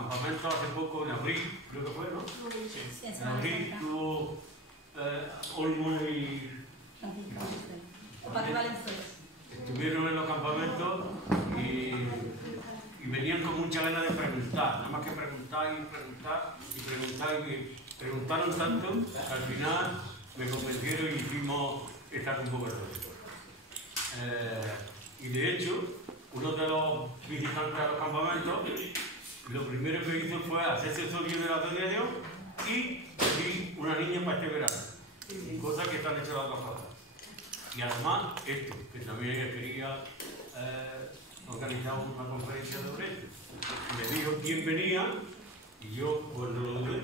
campamentos hace poco, en abril, creo que fue, ¿no? Sí, En abril tuvo Olmo y estuvieron en los campamentos y venían con mucha ganas de preguntar, nada más que preguntar y preguntar y preguntar, y preguntaron tanto que al final me convencieron y hicimos esta convocatoria. Y de hecho, uno de los visitantes de los campamentos, lo primero que hizo fue hacerse socio de la asociación y pedir una niña para este verano, cosa que están hechas las dos cosas. Y además, esto, que también ella quería organizar una conferencia sobre esto. Me dijo quién venía y yo, pues no lo dudé,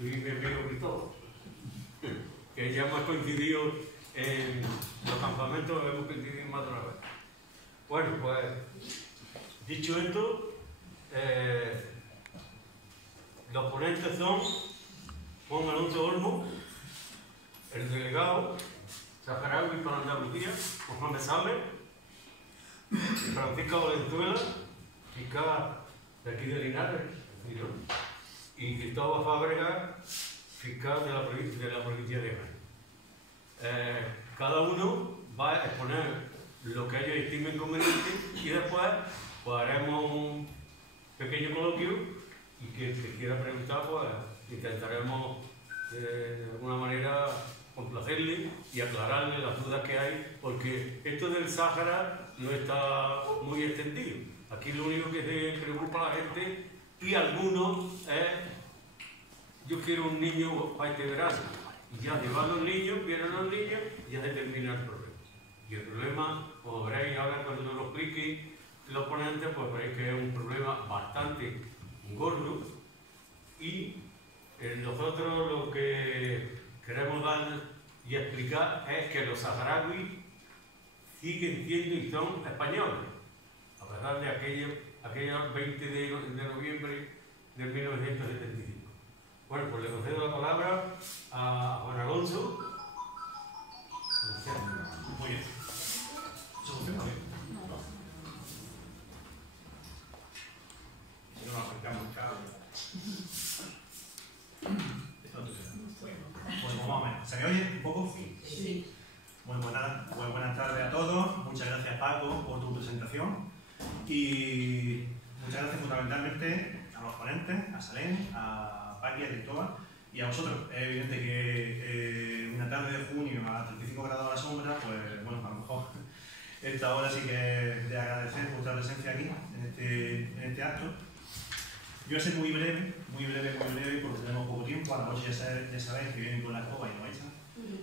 yo y mi amigo Cristóbal, que ya hemos coincidido en los campamentos, hemos coincidido más de una vez. Bueno, pues, dicho esto, los ponentes son Juan Alonso Olmo, el delegado saharaui para Andalucía, Juan Mesale, Francisca Valenzuela, fiscal de aquí de Linares, y Cristóbal Fábregas, fiscal de la provincia de Jaén. Cada uno va a exponer lo que ellos estimen conveniente y después pues, haremos un pequeño coloquio y que el que quiera preguntar, pues intentaremos de alguna manera complacerle y aclararle las dudas que hay, porque esto del Sáhara no está muy extendido. Aquí lo único que se preocupa a la gente y algunos es: yo quiero un niño para este verano. Y ya se van los niños, vienen los niños y ya se termina el problema. Y el problema, como veréis ahora cuando lo explique los ponentes, pues veréis que es un problema bastante gordo. Y nosotros lo que queremos dar y explicar es que los saharauis siguen siendo y son españoles, a pesar de aquellos 20 de noviembre de 1975. Bueno, pues le concedo la palabra a Juan Alonso. Muy bien. ¿Se funciona bien? Si no nos acercamos el cable. Pues más o menos. ¿Se me oye un poco? Sí. Muy buenas tardes a todos. Muchas gracias, Paco, por tu presentación. Y muchas gracias fundamentalmente a los ponentes, a Salén, a Paqui, a Cristóbal y a vosotros. Es evidente que una tarde de junio a 35 grados a la sombra, pues bueno, a lo mejor esta hora sí que es de agradecer vuestra presencia aquí, en este acto. Yo voy a ser muy breve, porque tenemos poco tiempo. A la noche ya sabéis que vienen con la escoba y no echan.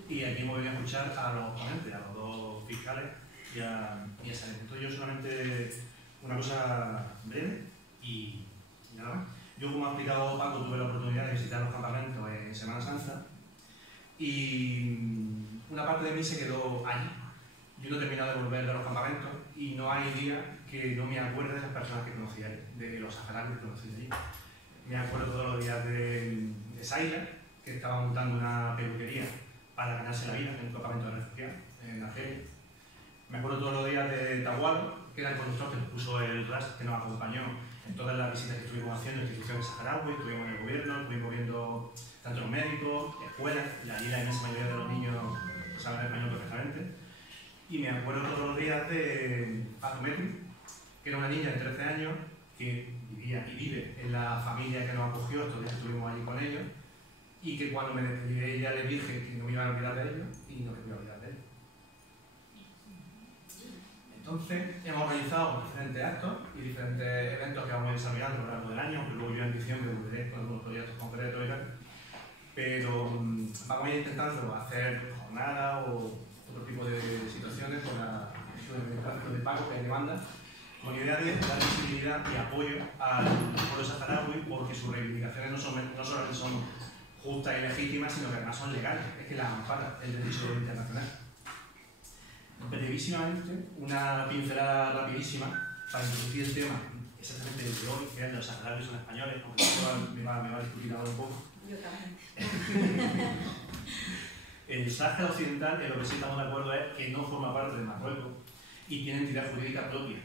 Y aquí me voy a escuchar a los ponentes, a los dos fiscales y a Salén. Entonces yo solamente una cosa breve y nada más. Yo, como ha explicado Paco, tuve la oportunidad de visitar los campamentos en Semana Santa y una parte de mí se quedó allí. Yo no he terminado de volver de los campamentos y no hay día que no me acuerde de las personas que conocí allí, de los saharauis que conocí allí. Me acuerdo todos los días de Saila, que estaba montando una peluquería para ganarse la vida en un campamento de refugiados en Argelia. Me acuerdo todos los días de Tahual, que era el conductor que nos puso el RAS, que nos acompañó en todas las visitas que estuvimos haciendo en instituciones saharauis, estuvimos en el gobierno, estuvimos viendo tanto los médicos, escuelas, la inmensa mayoría de los niños saben español perfectamente. Y me acuerdo todos los días de Fatometu, que era una niña de 13 años que vivía y vive en la familia que nos acogió, estos días estuvimos allí con ellos, y que cuando me despedí de ella les dije que no me iba a olvidar de ellos y no me iba a olvidar de ellos. Entonces hemos organizado diferentes actos y diferentes eventos que vamos a ir desarrollando a lo largo del año, que luego yo en diciembre volveré con algunos proyectos concretos y tal, pero vamos a ir intentando hacer jornadas o otro tipo de situaciones con el de Paco que demanda, con idea de dar visibilidad y apoyo al pueblo saharaui, porque sus reivindicaciones no solamente son justas y legítimas, sino que además son legales, es que las ampara el derecho internacional. Brevísimamente, una pincelada rapidísima para introducir el tema exactamente de hoy, que es los saharauis son españoles, aunque me va a discutir ahora un poco. Yo también. El Sáhara Occidental, en lo que sí estamos de acuerdo es que no forma parte de Marruecos y tiene entidad jurídica propia.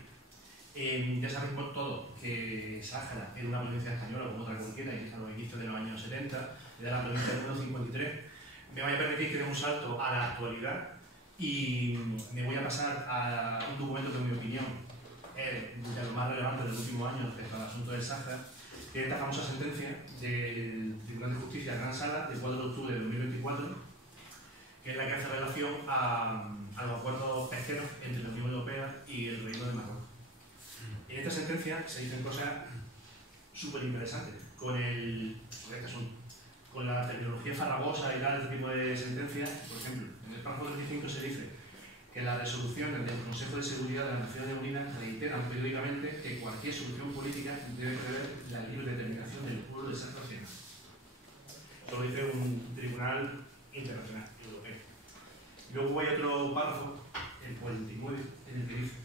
Ya sabemos todos que Sáhara era una provincia española como otra cualquiera, y a los inicios de los años 70, era la provincia número 53. Me voy a permitir que dé un salto a la actualidad y me voy a pasar a un documento que, en mi opinión, es de lo más relevante del último año respecto al asunto del Sáhara, que es esta famosa sentencia del Tribunal de Justicia Gran Sala del 4 de octubre de 2024, que es la que hace relación a los acuerdos pesqueros entre la Unión Europea y el Reino de Marruecos. En esta sentencia se dicen cosas súper interesantes sobre este asunto. Con la terminología farragosa y tal, este tipo de sentencias, por ejemplo, en el párrafo 35 se dice que las resoluciones del Consejo de Seguridad de las Naciones Unidas reiteran periódicamente que cualquier solución política debe prever la libre determinación del pueblo de Sáhara Occidental. Eso lo dice un tribunal internacional europeo. Luego hay otro párrafo, el 49, en el que dice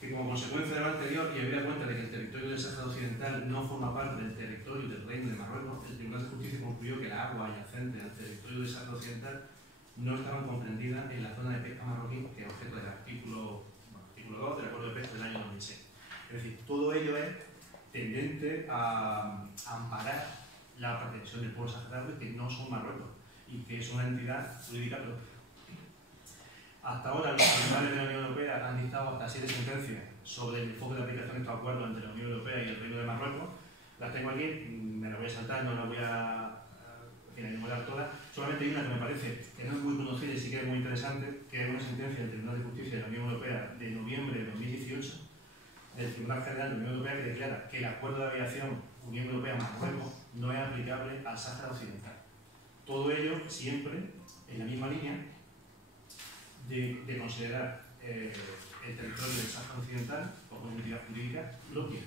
que como consecuencia de lo anterior y habida cuenta de que el territorio del Sáhara Occidental no forma parte del territorio del Reino de Marruecos, el Tribunal de Justicia concluyó que las aguas adyacentes al territorio del Sáhara Occidental no estaban comprendidas en la zona de pesca marroquí, que es objeto del artículo 2 del Acuerdo de Pesca del año 2006. Es decir, todo ello es tendente a amparar la pretensión del pueblo saharaui, que no son Marruecos y que es una entidad jurídica propia. Hasta ahora los tribunales de la Unión Europea han dictado hasta 7 sentencias sobre el enfoque de aplicación de estos acuerdos entre la Unión Europea y el Reino de Marruecos. Las tengo aquí, me las voy a saltar, no las voy a enumerar todas. Solamente hay una que me parece que no es muy conocida y sí que es muy interesante, que es una sentencia del Tribunal de Justicia de la Unión Europea de noviembre de 2018, del Tribunal General de la Unión Europea, que declara que el acuerdo de aviación Unión Europea-Marruecos no es aplicable al Sáhara Occidental. Todo ello siempre en la misma línea de considerar el territorio del Sáhara Occidental como una entidad jurídica propia,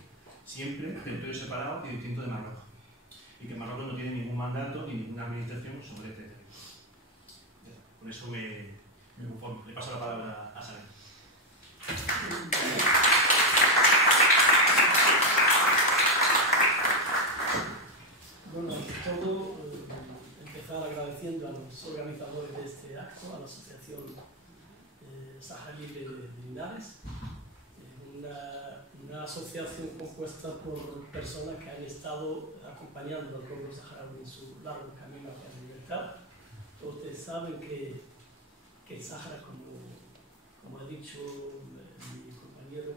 siempre territorio separado y distinto de Marruecos, y que Marruecos no tiene ningún mandato ni ninguna administración sobre este territorio. Con eso me conformo. Le paso la palabra a Saray. Bueno, ante todo, empezar agradeciendo a los organizadores de este acto, a la Asociación Saharaui de Linares, una asociación compuesta por personas que han estado acompañando al pueblo saharaui en su largo camino hacia la libertad. Todos ustedes saben que el Sáhara, como ha dicho mi compañero,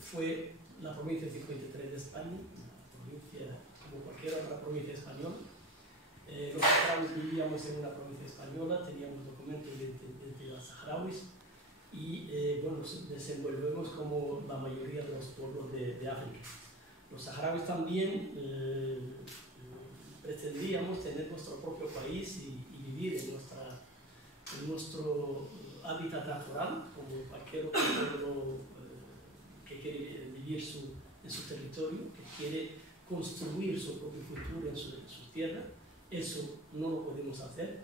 fue la provincia 53 de España, una provincia como cualquier otra provincia española. Los saharauis vivíamos en una provincia española, teníamos documentos de identidad saharauis y bueno, nos desenvolvemos como la mayoría de los pueblos de África. Los saharauis también pretendíamos tener nuestro propio país y vivir en nuestro hábitat natural, como cualquier otro pueblo que quiere vivir en su territorio, que quiere construir su propio futuro en su tierra. Eso no lo podemos hacer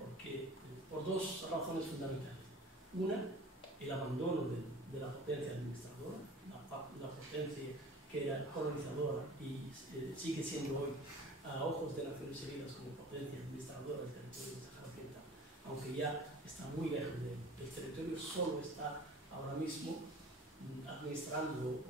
por dos razones fundamentales. Una, el abandono de la potencia administradora, la potencia que era colonizadora y sigue siendo hoy a ojos de Naciones Unidas como potencia administradora del territorio del Sáhara Occidental, aunque ya está muy lejos del territorio, solo está ahora mismo administrando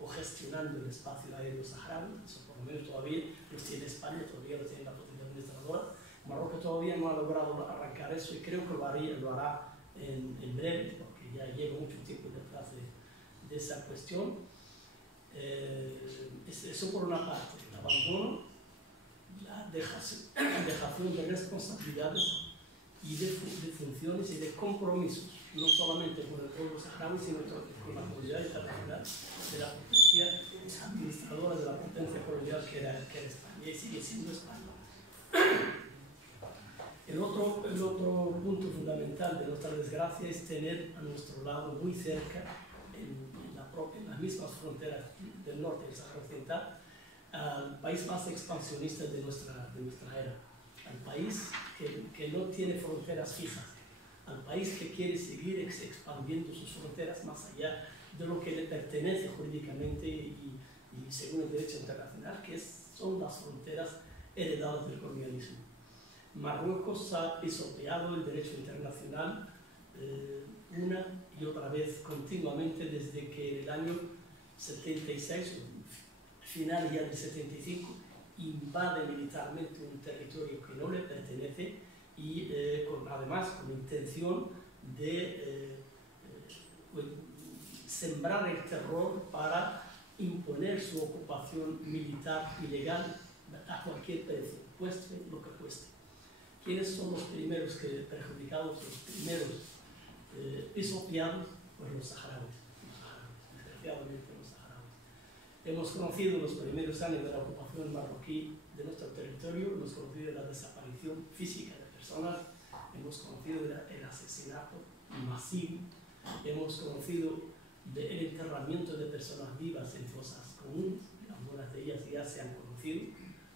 o gestionando el espacio aéreo saharaui. Eso por lo menos todavía los tiene España, todavía lo tiene la potencia administradora. Marruecos todavía no ha logrado arrancar eso y creo que lo hará en breve, porque ya lleva mucho tiempo detrás de esa cuestión. Eso por una parte, el abandono, la dejación de responsabilidades y de funciones y de compromisos, no solamente con el pueblo saharaui, sino con la comunidad internacional de la potencia administradora de la potencia colonial que era España y sigue siendo España. El otro punto fundamental de nuestra desgracia es tener a nuestro lado, muy cerca, en las mismas fronteras del norte del Sáhara Occidental, al país más expansionista de nuestra era, al país que no tiene fronteras fijas, al país que quiere seguir expandiendo sus fronteras más allá de lo que le pertenece jurídicamente y según el derecho internacional, que son las fronteras heredadas del colonialismo. Marruecos ha pisoteado el derecho internacional una y otra vez continuamente desde que en el año 76, final ya del 75, invade militarmente un territorio que no le pertenece y además con intención de sembrar el terror para imponer su ocupación militar ilegal a cualquier precio, cueste lo que cueste. ¿Quiénes son los primeros perjudicados, los primeros pisoteados? Pues los saharauis, desgraciadamente los saharauis. Hemos conocido los primeros años de la ocupación marroquí de nuestro territorio, hemos conocido la desaparición física de personas, hemos conocido el asesinato masivo, hemos conocido el enterramiento de personas vivas en fosas comunes, algunas de ellas ya se han conocido,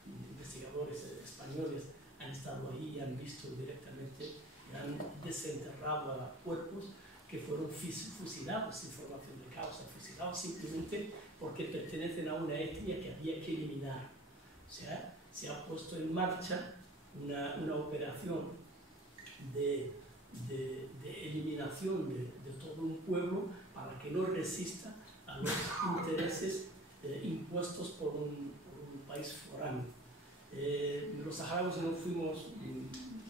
investigadores españoles han estado ahí y han visto directamente, y han desenterrado a cuerpos que fueron fusilados sin formación de causa, fusilados simplemente porque pertenecen a una etnia que había que eliminar. O sea, se ha puesto en marcha una operación de eliminación de todo un pueblo para que no resista a los intereses impuestos por un país foráneo. Los saharauis no fuimos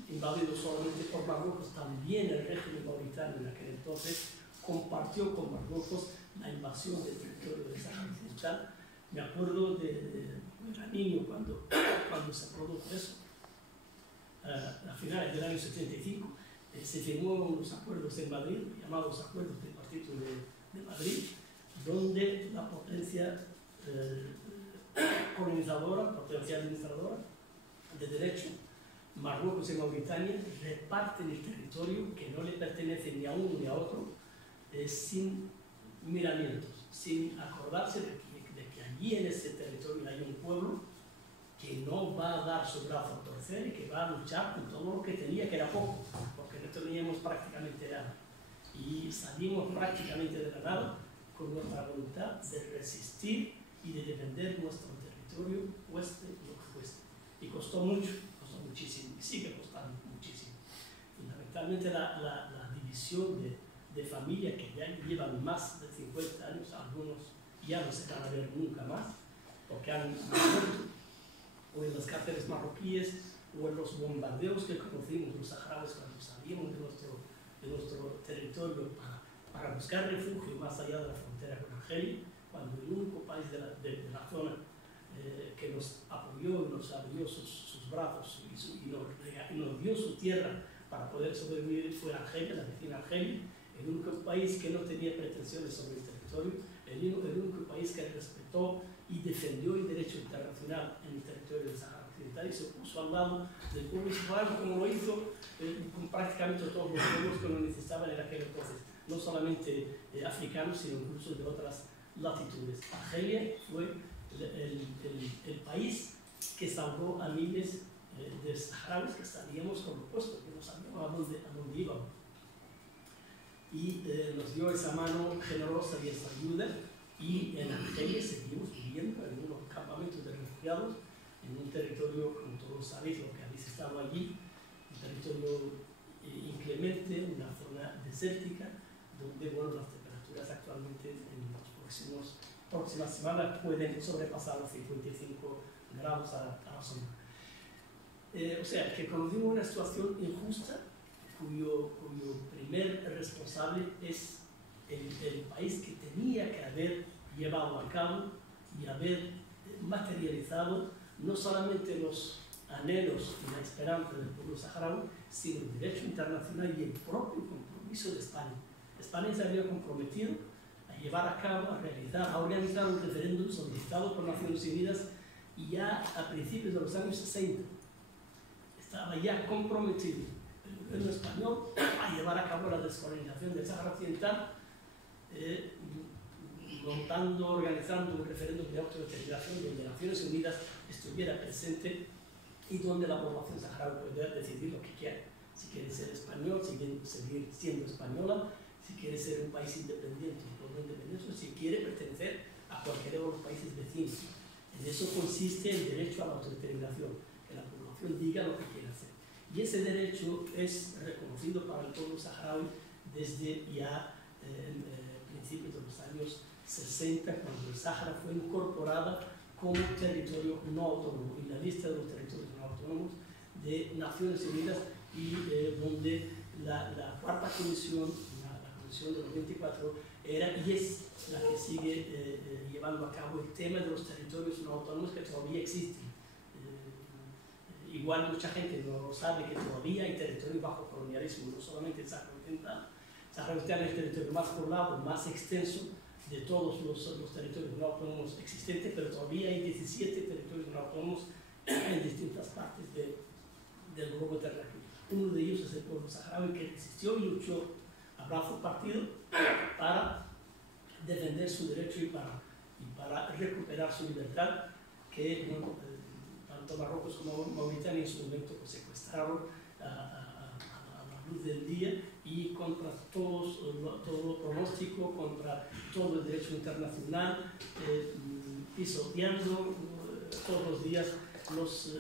invadidos solamente por Marruecos, también el régimen mauritano en aquel entonces compartió con Marruecos la invasión del territorio del Sáhara Occidental. Me acuerdo era niño cuando se produjo eso, a finales del año 75. Se firmó unos acuerdos en Madrid, llamados acuerdos del Partido de Madrid, donde la potencia colonizadora, potencia administradora de derecho, Marruecos y Mauritania, reparten el territorio que no le pertenece ni a uno ni a otro, sin miramientos, sin acordarse de que allí en ese territorio hay un pueblo que no va a dar su brazo a torcer y que va a luchar con todo lo que tenía, que era poco, porque no teníamos prácticamente nada. Y salimos prácticamente de la nada con nuestra voluntad de resistir y de defender nuestro territorio, cueste lo que cueste. Y costó mucho, costó muchísimo, y sigue costando muchísimo. Fundamentalmente la división de familia que ya llevan más de 50 años, algunos ya no se van a ver nunca más, porque han muerto o en las cárceles marroquíes o en los bombardeos que conocimos los saharauis cuando salíamos de nuestro territorio para buscar refugio más allá de la frontera con Argelia, cuando el único país de la zona que nos apoyó y nos abrió sus brazos y nos dio su tierra para poder sobrevivir fue Argelia, la vecina Argelia, el único país que no tenía pretensiones sobre el territorio, el único país que respetó y defendió el derecho internacional en el territorio del Sáhara Occidental y se puso al lado del pueblo israelí, como lo hizo con prácticamente todos los pueblos que lo necesitaban en aquel entonces, no solamente africanos, sino incluso de otras latitudes. Argelia fue el país que salvó a miles de saharauis que salíamos con lo puesto, que no sabíamos a dónde íbamos. Y nos dio esa mano generosa y esa ayuda. Y en Argelia seguimos viviendo en unos campamentos de refugiados, en un territorio, como todos sabéis, lo que habéis estado allí, un territorio inclemente, una zona desértica, donde bueno, las temperaturas actualmente en las próximas semanas pueden sobrepasar los 55 grados a la sombra. O sea, que conocimos una situación injusta, cuyo primer responsable es el país que tenía que haber llevado a cabo y haber materializado no solamente los anhelos y la esperanza del pueblo saharaui, sino el derecho internacional y el propio compromiso de España. España se había comprometido a llevar a cabo, a organizar un referéndum solicitado por Naciones Unidas y ya a principios de los años 60 estaba ya comprometido el gobierno español a llevar a cabo la descolonización del Sáhara Occidental, organizando un referéndum de autodeterminación donde Naciones Unidas estuviera presente y donde la población saharaui pudiera decidir lo que quiera. Si quiere ser español, seguir siendo española, si quiere ser un país independiente o no independiente, si quiere pertenecer a cualquiera de los países vecinos. En eso consiste el derecho a la autodeterminación, que la población diga lo que quiere hacer. Y ese derecho es reconocido para el pueblo saharaui desde ya principios de los años 60, cuando el Sáhara fue incorporada como territorio no autónomo en la lista de los territorios no autónomos de Naciones Unidas, y donde la cuarta comisión, la comisión de los 24, era y es la que sigue llevando a cabo el tema de los territorios no autónomos que todavía existen. Igual mucha gente no sabe que todavía hay territorios bajo colonialismo, no solamente el Sáhara Occidental. El Sáhara Occidental es el territorio más poblado, más extenso de todos los territorios no autónomos existentes, pero todavía hay 17 territorios no autónomos en distintas partes del globo terráqueo. Uno de ellos es el pueblo saharaui, que existió y luchó a brazo partido para defender su derecho y para recuperar su libertad, que bueno, tanto Marruecos como Mauritania en su momento pues, secuestraron a la luz del día, y contra todo pronóstico, contra todo el derecho internacional, pisoteando todos los días los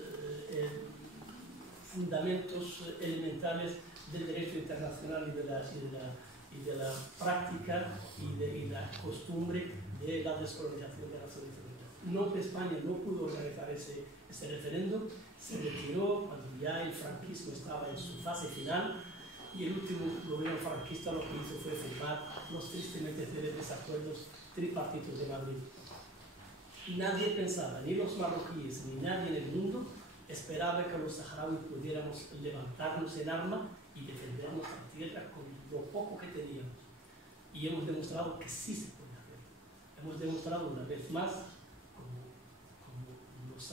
fundamentos elementales del derecho internacional y de la práctica y la costumbre de la descolonización de la Naciones Unidas. No, España no pudo organizar ese referéndum, se retiró cuando ya el franquismo estaba en su fase final, y el último gobierno franquista lo que hizo fue firmar los tristemente célebres acuerdos tripartitos de Madrid. Nadie pensaba, ni los marroquíes ni nadie en el mundo esperaba que los saharauis pudiéramos levantarnos en arma y defender nuestra tierra con lo poco que teníamos. Y hemos demostrado que sí se puede hacer. Hemos demostrado una vez más, como nos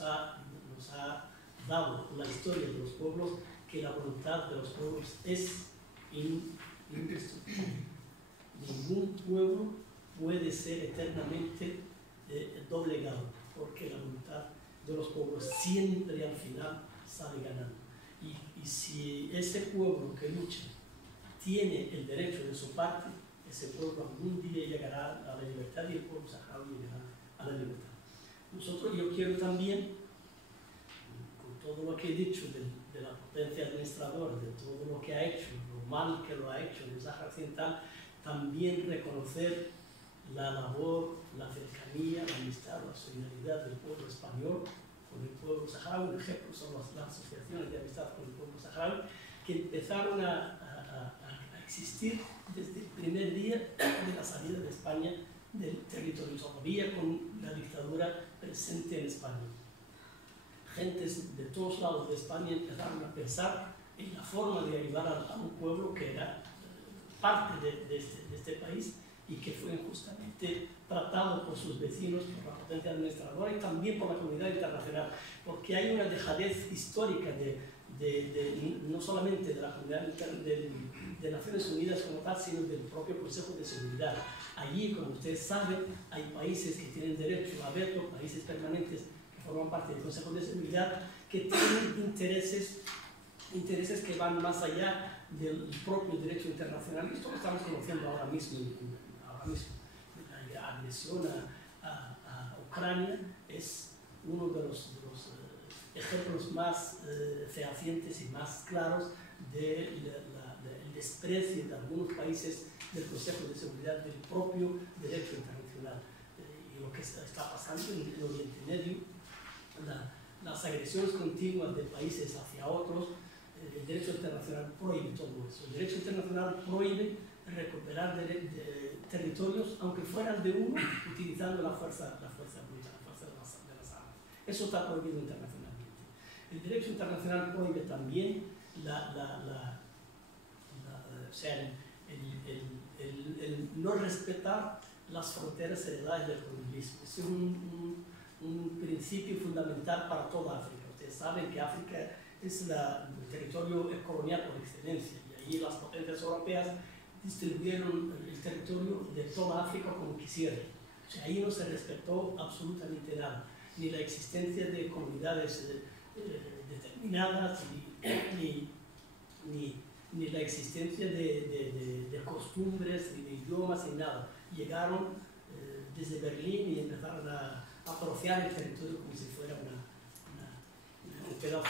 ha dado la historia de los pueblos, que la voluntad de los pueblos es indestructible. Ningún pueblo puede ser eternamente doblegado, porque la voluntad de los pueblos siempre al final sale ganando. Y si ese pueblo que lucha tiene el derecho de su parte, ese pueblo algún día llegará a la libertad, y el pueblo saharaui llegará a la libertad. Yo quiero también, con todo lo que he dicho de la potencia administradora, de todo lo que ha hecho, lo mal que lo ha hecho en el Sáhara Occidental, también reconocer la labor, la cercanía, la amistad, la solidaridad del pueblo español con el pueblo saharaui. Un ejemplo son las asociaciones de amistad con el pueblo saharaui, que empezaron a existir desde el primer día de la salida de España del territorio, todavía con la dictadura presente en España. Gentes de todos lados de España empezaron a pensar en la forma de ayudar a un pueblo que era parte de este país, y que fue injustamente tratado por sus vecinos, por la potencia administradora y también por la comunidad internacional, porque hay una dejadez histórica no solamente de la comunidad de Naciones Unidas como tal, sino del propio Consejo de Seguridad. Allí, como ustedes saben, hay países que tienen derecho a veto, países permanentes que forman parte del Consejo de Seguridad, que tienen intereses que van más allá del propio derecho internacional. Esto lo estamos conociendo ahora mismo. La agresión a Ucrania es uno de los ejemplos más fehacientes y más claros del desprecio de algunos países del Consejo de Seguridad del propio derecho internacional. Y lo que está pasando en el Oriente Medio, las agresiones continuas de países hacia otros, el derecho internacional prohíbe todo eso. El derecho internacional prohíbe recuperar territorios, aunque fueran de uno, utilizando la fuerza bruta, la fuerza de las armas. Eso está prohibido internacionalmente. El derecho internacional prohíbe también el no respetar las fronteras heredadas del colonialismo. Es un principio fundamental para toda África. Ustedes saben que África es el territorio colonial por excelencia, y allí las potencias europeas distribuyeron el territorio de toda África como quisieran. O sea, ahí no se respetó absolutamente nada, ni la existencia de comunidades determinadas, ni la existencia de costumbres, ni de idiomas, ni nada. Llegaron desde Berlín y empezaron a atrofiar el territorio como si fuera un pedazo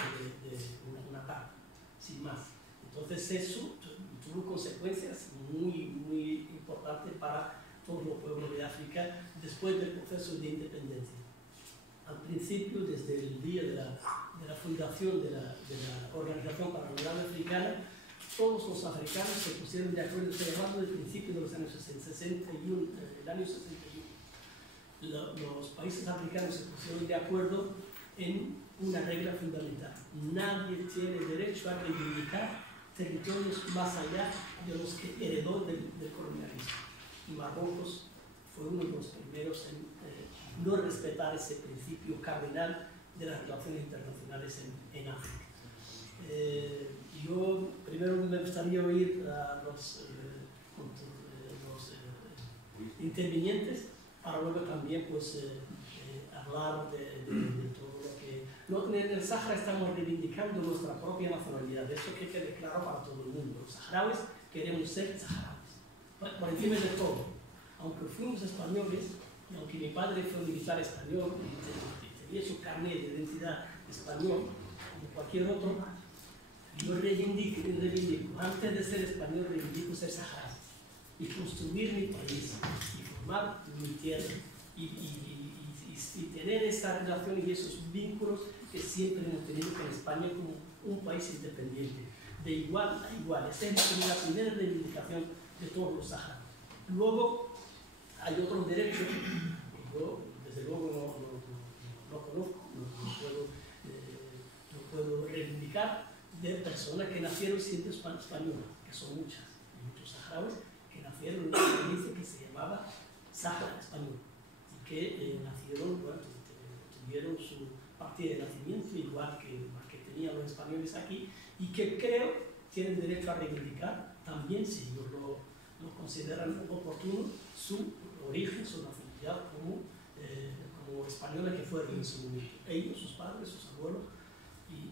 una carta, sin más. Entonces eso, tuvo consecuencias muy importantes para todos los pueblos de África después del proceso de independencia. Al principio, desde el día de la fundación de la Organización para la Unidad Africana, todos los africanos se pusieron de acuerdo, estoy hablando del principio de los años 61, el año 61. Los países africanos se pusieron de acuerdo en una regla fundamental: nadie tiene derecho a reivindicar territorios más allá de los que heredó del colonialismo. Y Marruecos fue uno de los primeros en no respetar ese principio cardinal de las relaciones internacionales en África. Yo primero me gustaría oír a los intervinientes para luego también pues, hablar de todo lo que... No, en el Sáhara estamos reivindicando nuestra propia nacionalidad, eso que quede claro para todo el mundo. Los saharauis queremos ser saharauis, por encima de todo. Aunque fuimos españoles, y aunque mi padre fue militar español y tenía su carnet de identidad español, como cualquier otro, yo reivindico, antes de ser español, reivindico ser saharaui y construir mi país y formar mi tierra y tener esa relación y esos vínculos que siempre hemos tenido con España como un país independiente, de igual a igual. Esa es la primera reivindicación de todos los saharauis. Luego hay otros derechos que yo desde luego no conozco, no puedo reivindicar, de personas que nacieron siendo españolas, que son muchos saharauis que nacieron en una provincia que se llamaba Sáhara Español y que nacieron, bueno, tuvieron su partida de nacimiento igual que tenían los españoles aquí y que creo tienen derecho a reivindicar también, si ellos lo consideran oportuno, su origen, su nacionalidad como españoles que fueron en su momento. Ellos, sus padres, sus abuelos y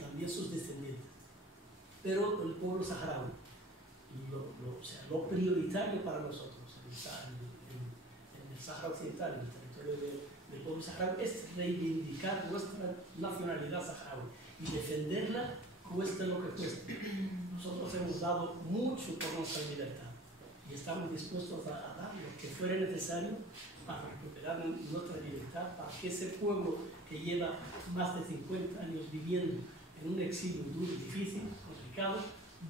también sus descendientes. Pero el pueblo saharaui, lo prioritario para nosotros en el Sáhara Occidental, en el territorio del pueblo saharaui, es reivindicar nuestra nacionalidad saharaui y defenderla cueste lo que cueste. Nosotros hemos dado mucho por nuestra libertad y estamos dispuestos a dar lo que fuera necesario para recuperar nuestra libertad, para que ese pueblo que lleva más de 50 años viviendo en un exilio duro, difícil, complicado,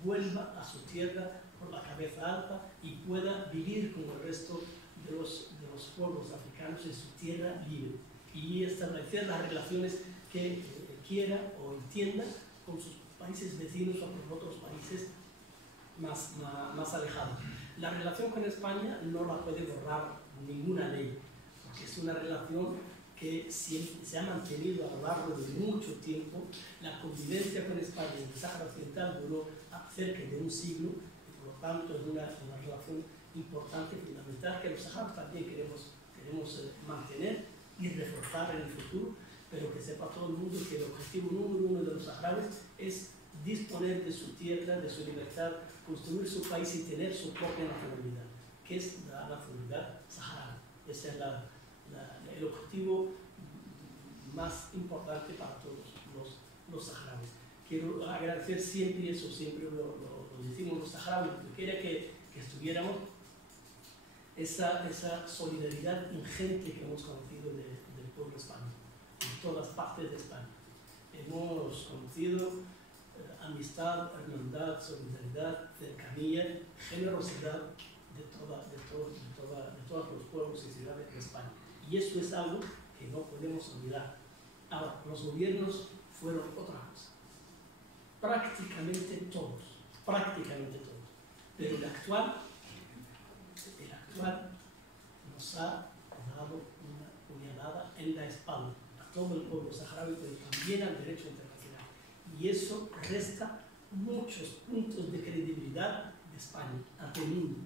vuelva a su tierra por la cabeza alta y pueda vivir como el resto de los pueblos africanos en su tierra libre y establecer las relaciones que quiera o entienda con sus países vecinos o con otros países más alejados. La relación con España no la puede borrar ninguna ley, porque es una relación que siempre se ha mantenido a lo largo de mucho tiempo. La convivencia con España en el Sáhara Occidental duró cerca de un siglo y por lo tanto es una relación importante, fundamental, que los saharauis también queremos mantener y reforzar en el futuro, pero que sepa todo el mundo que el objetivo número uno de los saharauis es disponer de su tierra, de su libertad, construir su país y tener su propia nacionalidad, que es la nacionalidad saharaui. Ese es el objetivo más importante para todos los saharauis. Quiero agradecer siempre, y eso siempre lo decimos los saharauis, porque quería que estuviéramos esa solidaridad ingente que hemos conocido del pueblo español, en todas partes de España. Hemos conocido amistad, hermandad, solidaridad, cercanía, generosidad de todos los pueblos y ciudades de España. Y eso es algo que no podemos olvidar. Ahora, los gobiernos fueron otra cosa. Prácticamente todos. Pero el actual nos ha dado una puñalada en la espalda a todo el pueblo saharaui, pero también al derecho internacional. Y eso resta muchos puntos de credibilidad de España ante el mundo.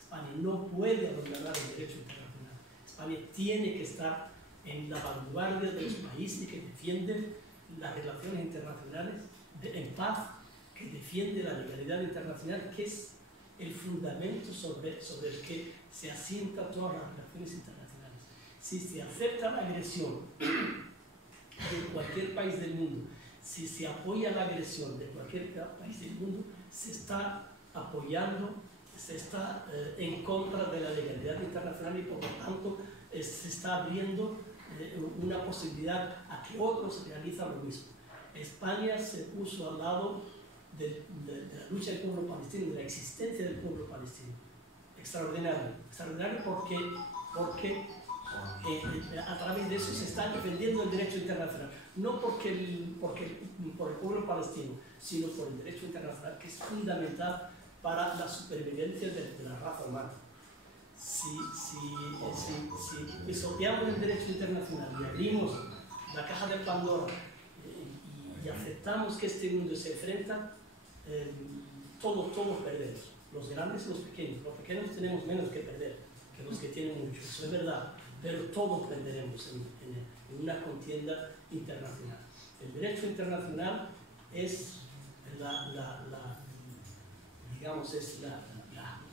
España no puede abandonar el derecho internacional. España tiene que estar en la vanguardia de los países que defienden las relaciones internacionales en paz, que defiende la legalidad internacional, que es el fundamento sobre el que se asientan todas las relaciones internacionales. Si se acepta la agresión de cualquier país del mundo, si se apoya la agresión de cualquier país del mundo, se está apoyando, se está en contra de la legalidad internacional y por lo tanto se está abriendo una posibilidad a que otros realizan lo mismo. España se puso al lado de la lucha del pueblo palestino, de la existencia del pueblo palestino. Extraordinario, extraordinario porque a través de eso se está defendiendo el derecho internacional, no por el pueblo palestino, sino por el derecho internacional, que es fundamental para la supervivencia de la raza humana. Si pisoteamos el derecho internacional y abrimos la caja de Pandora y aceptamos que este mundo se enfrenta, todos perdemos, los grandes y los pequeños. Los pequeños tenemos menos que perder que los que tienen mucho, eso es verdad, pero todos perderemos en una contienda internacional. El derecho internacional es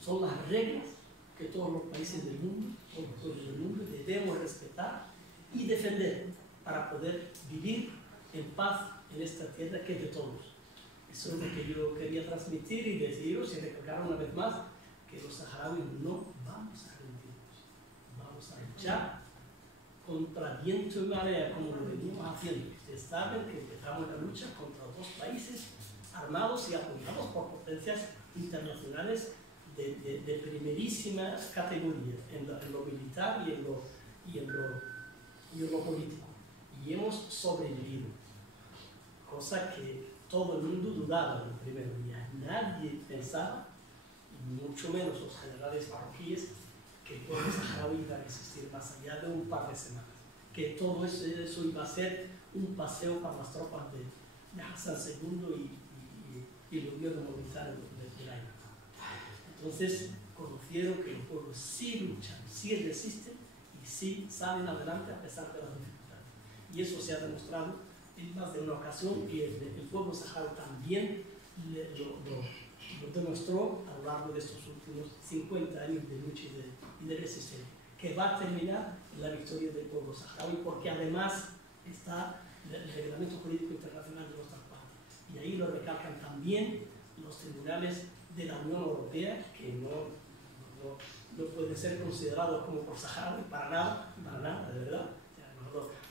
son las reglas que todos los países del mundo, todos los pueblos del mundo debemos respetar y defender para poder vivir en paz en esta tierra que es de todos. Eso es lo que yo quería transmitir y deciros y recalcar una vez más que los saharauis no vamos a rendirnos, vamos a luchar contra viento y marea como lo venimos haciendo. Ustedes saben que empezamos la lucha contra dos países armados y apoyados por potencias internacionales de primerísima categoría en lo militar y en lo político. Y hemos sobrevivido, cosa que todo el mundo dudaba en el primer día. Nadie pensaba, y mucho menos los generales marroquíes, que el pueblo saharaui iba a resistir más allá de un par de semanas, que todo eso iba a ser un paseo para las tropas de Hassan II y el gobierno militar del año. Entonces conocieron que los pueblos sí luchan, sí resisten y sí salen adelante a pesar de las dificultades. Y eso se ha demostrado en más de una ocasión y el pueblo saharaui también lo demostró a lo largo de estos últimos 50 años de lucha y de resistencia, que va a terminar en la victoria del pueblo saharaui, porque además está el reglamento jurídico internacional de nuestras partes. Y ahí lo recalcan también los tribunales de la Unión Europea, que no pueden ser considerados como por saharaui, para nada, de verdad.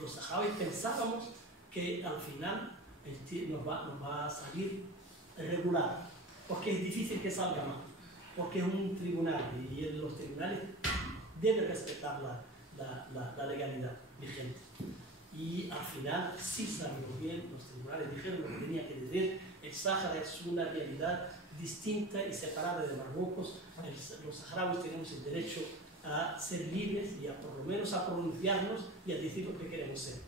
Los saharauis pensábamos que al final nos va a salir regular, porque es difícil que salga mal, porque es un tribunal y los tribunales deben respetar la legalidad vigente. Y al final sí salió bien, los tribunales dijeron lo que tenía que decir. El Sáhara es una realidad distinta y separada de Marruecos. Los saharauis tenemos el derecho a ser libres y por lo menos a pronunciarnos y a decir lo que queremos ser,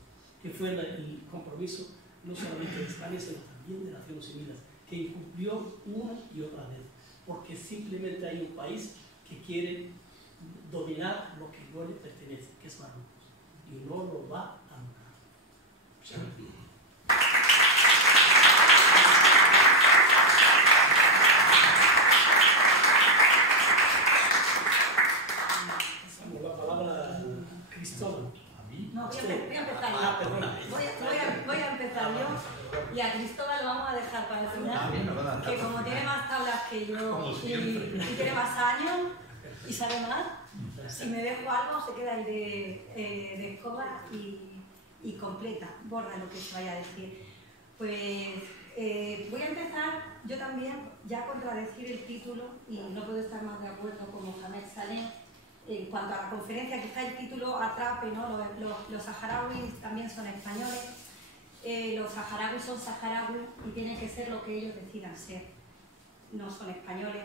que fue el compromiso no solamente de España, sino también de Naciones Unidas, que incumplió una y otra vez, porque simplemente hay un país que quiere dominar lo que no le pertenece, que es Marruecos, y no lo va a lograr. Muchas gracias. No, voy a empezar yo. Voy a empezar yo y a Cristóbal lo vamos a dejar para el final, que como tiene más tablas que yo y tiene más años y sabe más, si me dejo algo se queda ahí de escoba y completa, borra lo que se vaya a decir. Pues voy a empezar yo también ya a contradecir el título y no puedo estar más de acuerdo con Mohamed Saleh. En cuanto a la conferencia, quizá el título atrape, ¿no? Los saharauis también son españoles, los saharauis son saharauis y tienen que ser lo que ellos decidan ser, no son españoles,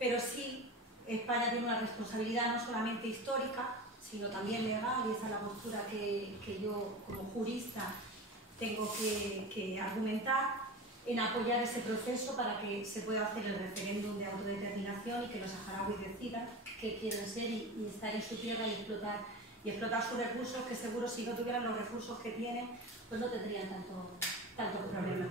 pero sí España tiene una responsabilidad no solamente histórica, sino también legal, y esa es la postura que yo como jurista tengo que argumentar, en apoyar ese proceso para que se pueda hacer el referéndum de autodeterminación y que los saharauis decidan qué quieren ser y estar en su tierra y explotar sus recursos, que seguro si no tuvieran los recursos que tienen, pues no tendrían tantos problemas.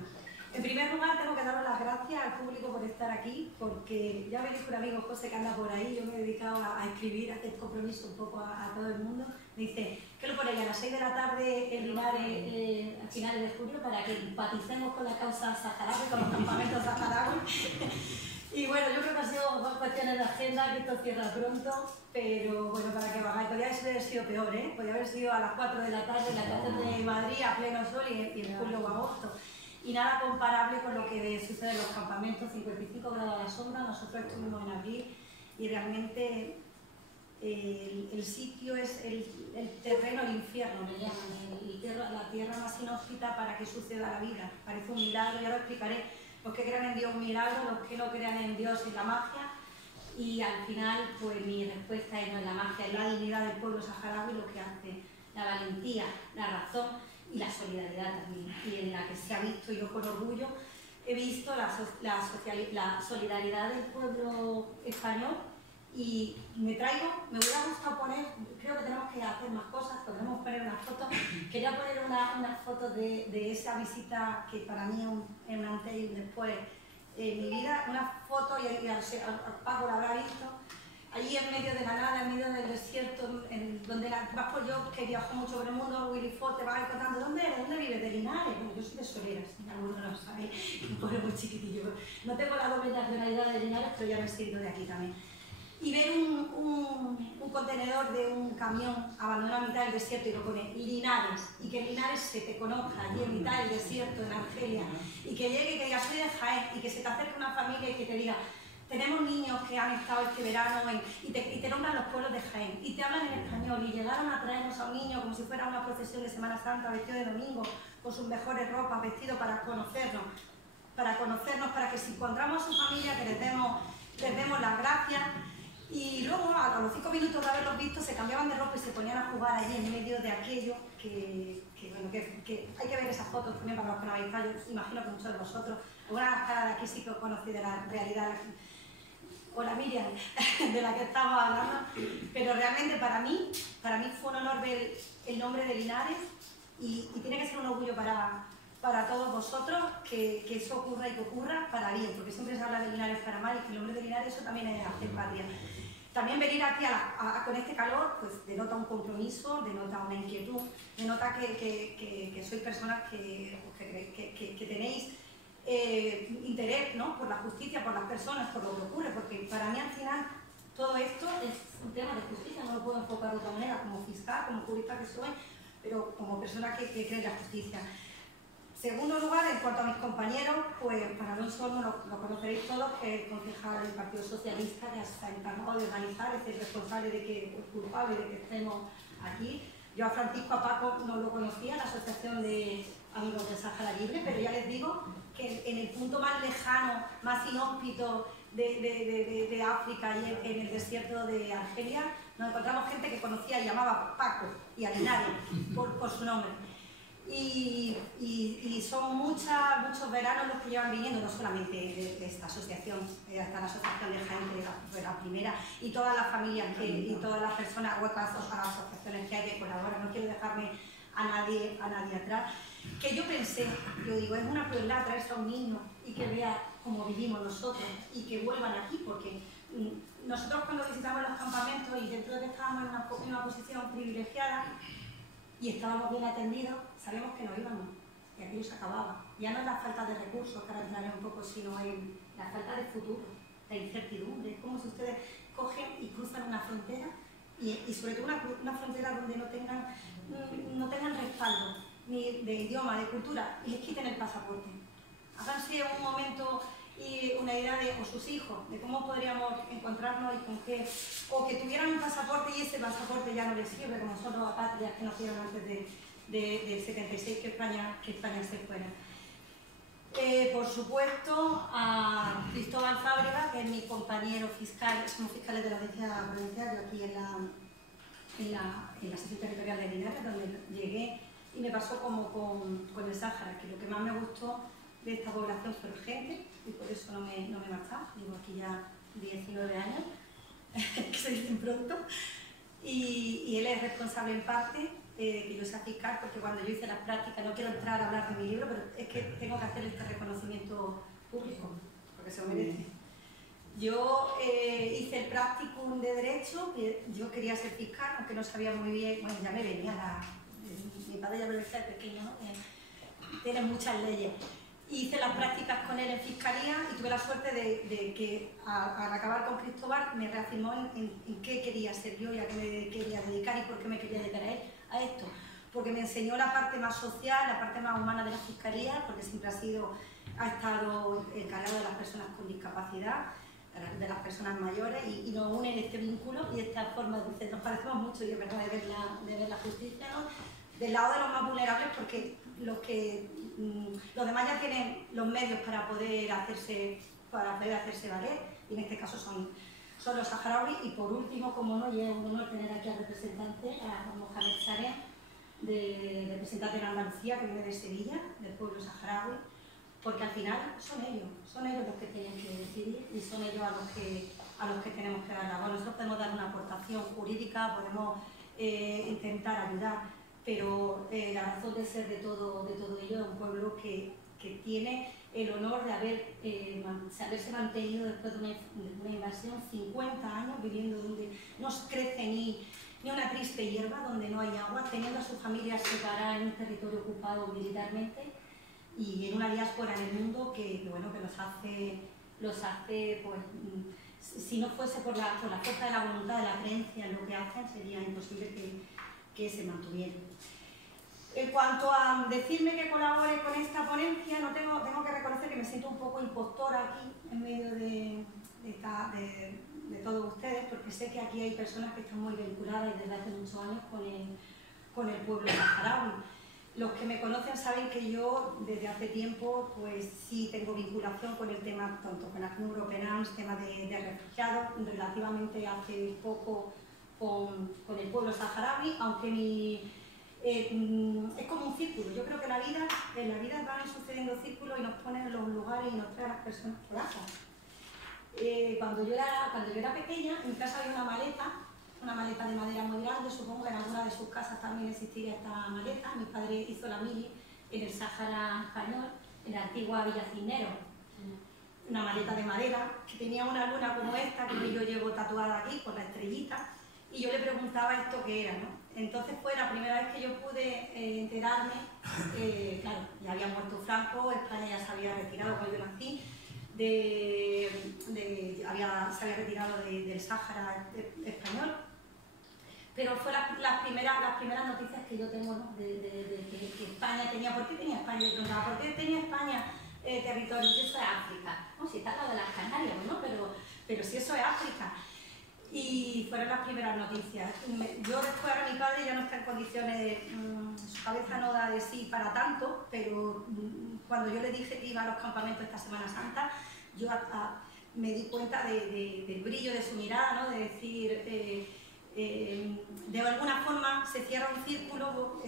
En primer lugar, tengo que dar las gracias al público por estar aquí, porque ya me dijo un amigo José que anda por ahí, yo me he dedicado a escribir, a hacer compromiso un poco a todo el mundo. Me dice, ¿qué lo ponéis a las 6 de la tarde en Linares a finales de julio para que empaticemos con la causa saharaui, con los campamentos saharauis? Y bueno, yo creo que ha sido cuestiones de agenda, que esto cierra pronto, pero bueno, para que bajáis, podría haber sido peor, ¿eh? Podría haber sido a las 4 de la tarde en la estación de Madrid a pleno sol y en julio o agosto. Y nada comparable con lo que sucede en los campamentos, 55 grados a la sombra. Nosotros estuvimos en abril y realmente el sitio es el terreno, el infierno, me llaman, la tierra más inhóspita para que suceda la vida. Parece un milagro, ya lo explicaré. Los que crean en Dios, un milagro; los que no crean en Dios, es la magia. Y al final, pues mi respuesta es: no es la magia, es la dignidad del pueblo saharaui lo que hace, la valentía, la razón y la solidaridad también. Y en la que se ha visto, yo con orgullo, he visto la solidaridad del pueblo español. Y me hubiera gustado poner, creo que tenemos que hacer más cosas, podemos poner unas fotos. Quería poner unas fotos de esa visita que para mí es un antes y un después en mi vida. Una foto, y a Paco la habrá visto, allí en medio de la nada, en medio del desierto, donde vas por yo, que viajo mucho por el mundo, Willy Ford, te vas contando: ¿dónde eres? ¿Dónde vives? De Linares. Bueno, yo soy de Soleras, si alguno no lo sabe, un pueblo muy chiquitillo. No tengo la doble nacionalidad de Linares, pero ya me he sido de aquí también. Y ver un contenedor de un camión abandonado a mitad del desierto y lo pone Linares, y que Linares se te conozca allí en mitad del desierto, en Argelia, y que llegue y que diga: soy de Jaén, y que se te acerque una familia y que te diga: tenemos niños que han estado este verano y te nombran los pueblos de Jaén, y te hablan en español, y llegaron a traernos a un niño como si fuera una procesión de Semana Santa, vestido de domingo, con sus mejores ropas, vestido para conocernos, para que si encontramos a su familia, que les demos las gracias. Y luego, a los 5 minutos de haberlos visto, se cambiaban de ropa y se ponían a jugar allí en medio de aquello que hay que ver esas fotos también para los que no habéis estado. Yo imagino que muchos de vosotros, alguna de las caras de aquí sí que os conocí de la realidad, o la Miriam, de la que estamos hablando, pero realmente para mí fue un honor ver el nombre de Linares, y tiene que ser un orgullo para todos vosotros que eso ocurra, y que ocurra para bien, porque siempre se habla de Linares para mal, y que el nombre de Linares, eso también es hacer patria. También venir aquí con este calor, pues denota un compromiso, denota una inquietud, denota que sois personas que tenéis interés, ¿no?, por la justicia, por las personas, por lo que ocurre, porque para mí al final todo esto es un tema de justicia. No lo puedo enfocar de otra manera, como fiscal, como jurista que soy, pero como persona que cree en la justicia. Segundo lugar, en cuanto a mis compañeros, pues para Alonso lo conoceréis todos, que es el concejal del Partido Socialista, que se ha encargado de organizar, es el responsable culpable de que estemos aquí. Yo a Francisco, a Paco no lo conocía, la Asociación de Amigos del Sáhara Libre, pero ya les digo que en el punto más lejano, más inhóspito de África, y en el desierto de Argelia, nos encontramos gente que conocía y llamaba Paco y a Linares por su nombre. Y son muchos veranos los que llevan viniendo, no solamente de esta asociación, está la asociación de Jaén, que fue la primera, y todas las familias y todas las personas, otras asociaciones que hay que colaboran. No quiero dejarme a nadie atrás. Que yo pensé, yo digo, es una crueldad traerse a un niño y que vea cómo vivimos nosotros y que vuelvan aquí, porque nosotros cuando visitamos los campamentos, y dentro de que estábamos en una posición privilegiada y estábamos bien atendidos, sabíamos que nos íbamos y aquello se acababa. Ya no es la falta de recursos, que ahora entraré un poco, sino en la falta de futuro, la incertidumbre. Es como si ustedes cogen y cruzan una frontera, y sobre todo una frontera donde no tengan respaldo ni de idioma, de cultura, y les quiten el pasaporte. Háganse un momento y una idea de, o sus hijos, de cómo podríamos encontrarnos y con qué, o que tuvieran un pasaporte y ese pasaporte ya no les sirve, como son los apátridas que nacieron antes del 76, que España se fuera. Por supuesto, a Cristóbal Fábrega, que es mi compañero fiscal, somos fiscales de la Audiencia Provincial, yo aquí en la sección territorial de Linares, donde llegué, y me pasó como con el Sáhara, que lo que más me gustó de esta población fue la gente, y por eso no me he marchado. Llevo aquí ya 19 años, que se dicen pronto, y él es responsable en parte que yo sea fiscal, porque cuando yo hice las prácticas, no quiero entrar a hablar de mi libro, pero es que tengo que hacer este reconocimiento público, porque se lo merece. Yo hice el practicum de Derecho, yo quería ser fiscal, aunque no sabía muy bien, bueno, ya me venía mi padre ya me lo decía de pequeño, ¿no? Tiene muchas leyes, Hice las prácticas con él en Fiscalía y tuve la suerte de que al acabar con Cristóbal me reafirmó en qué quería ser yo y a qué me quería dedicar y por qué me quería dedicar a esto. Porque me enseñó la parte más social, la parte más humana de la Fiscalía, porque siempre ha estado encargado de las personas con discapacidad, de las personas mayores, y nos une este vínculo y esta forma de nos parecemos mucho, y es verdad, de ver la justicia, ¿no? Del lado de los más vulnerables, porque los demás ya tienen los medios para poder hacerse valer, y en este caso son los saharauis. Y por último, como no, y es un honor tener aquí al representante, a Mohamed Sarem, representante en Andalucía, que viene de Sevilla, del pueblo saharaui, porque al final son ellos los que tienen que decidir y son ellos a los que tenemos que dar la voz. Nosotros podemos dar una aportación jurídica, podemos intentar ayudar, pero la razón de ser de todo ello es un pueblo que tiene el honor de haberse mantenido después de una invasión 50 años viviendo donde no crece ni una triste hierba, donde no hay agua, teniendo a sus familias separadas en un territorio ocupado militarmente y en una diáspora en el mundo que los hace pues, si no fuese por la fuerza de la voluntad, de la creencia en lo que hacen, sería imposible que se mantuvieran. En cuanto a decirme que colabore con esta ponencia, tengo que reconocer que me siento un poco impostora aquí, en medio de todos ustedes, porque sé que aquí hay personas que están muy vinculadas y desde hace muchos años con el pueblo saharaui. Los que me conocen saben que yo desde hace tiempo pues sí tengo vinculación con el tema, tanto con ACNUR, Europeans, tema de refugiados, relativamente hace poco con el pueblo saharaui, aunque es como un círculo. Yo creo que en la vida van sucediendo círculos y nos ponen en los lugares y nos traen a las personas por atrás. Cuando yo era pequeña, en mi casa había una maleta de madera muy grande, supongo que en alguna de sus casas también existía esta maleta. Mi padre hizo la mili en el Sáhara español, en la antigua Villa Cisneros. Una maleta de madera que tenía una luna como esta, que yo llevo tatuada aquí con la estrellita, y yo le preguntaba esto qué era, ¿no? Entonces fue la primera vez que yo pude enterarme, claro, ya había muerto Franco, España ya se había retirado cuando yo nací, se había retirado del Sáhara español, pero fue las primeras noticias que yo tengo, ¿no? de que España tenía. ¿Por qué tenía España? Yo preguntaba, ¿por qué tenía España territorio? Eso es África. No, si está al lado de las Canarias, ¿no? Pero si eso es África. Y fueron las primeras noticias. Yo después, ahora mi padre ya no está en condiciones, su cabeza no da de sí para tanto, pero cuando yo le dije que iba a los campamentos esta Semana Santa, yo me di cuenta del brillo de su mirada, ¿no? De decir, de alguna forma se cierra un círculo.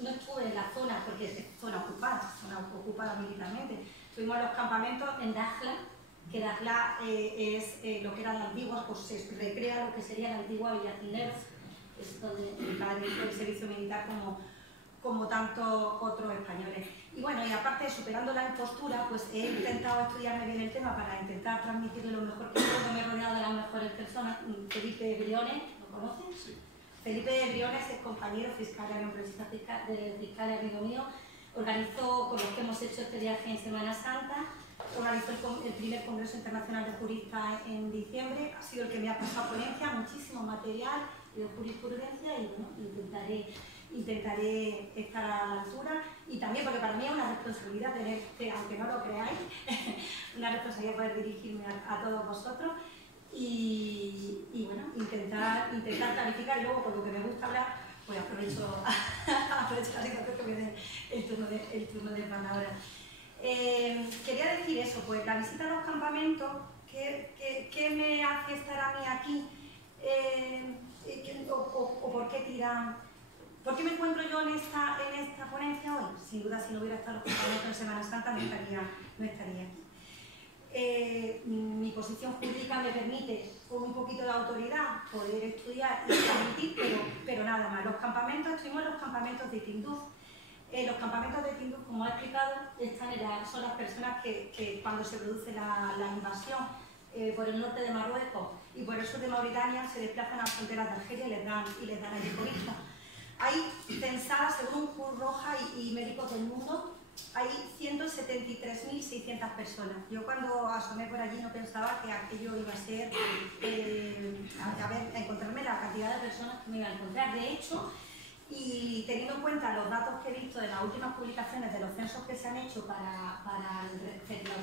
No estuve en la zona, porque es zona ocupada militarmente. Estuvimos en los campamentos en Dakhla, que Dakhla es lo que era la antigua, pues se recrea lo que sería la antigua Villa Cisneros, es donde mi padre hizo el servicio militar como tantos otros españoles. Y bueno, y aparte, superando la impostura, pues he intentado estudiarme bien el tema para intentar transmitirle lo mejor que puedo. Me he rodeado de las mejores personas. Felipe Briones, ¿lo conocen? Sí. Felipe Briones es compañero fiscal de la empresa fiscal amigo mío. Organizó, con los que hemos hecho este viaje en Semana Santa, organizó el primer Congreso Internacional de Juristas en diciembre. Ha sido el que me ha pasado ponencia, muchísimo material de jurisprudencia, y bueno, intentaré estar a la altura, y también porque para mí es una responsabilidad tener, aunque no lo creáis, una responsabilidad poder dirigirme a todos vosotros y bueno, intentar clarificar. Y luego, por lo que me gusta hablar, pues aprovecho la situación que me dé el turno de palabra. Quería decir eso, pues la visita a los campamentos, ¿qué me hace estar a mí aquí? ¿O por qué tiran? ¿Por qué me encuentro yo en esta ponencia hoy? Sin duda, si no hubiera estado los campamentos en Semana Santa, no estaría aquí. Mi posición jurídica me permite, con un poquito de autoridad, poder estudiar y transmitir, pero nada más. Estuvimos en los campamentos de Tinduf. Los campamentos de Tinduf, como he explicado, son las personas que cuando se produce la invasión por el norte de Marruecos y por el sur de Mauritania, se desplazan a las fronteras de Argelia y les dan allí cobija. Hay censadas, según Cruz Roja y Médicos del Mundo, hay 173.600 personas. Yo cuando asomé por allí no pensaba que aquello iba a ser, a encontrarme la cantidad de personas que me iba a encontrar. De hecho, y teniendo en cuenta los datos que he visto de las últimas publicaciones de los censos que se han hecho para los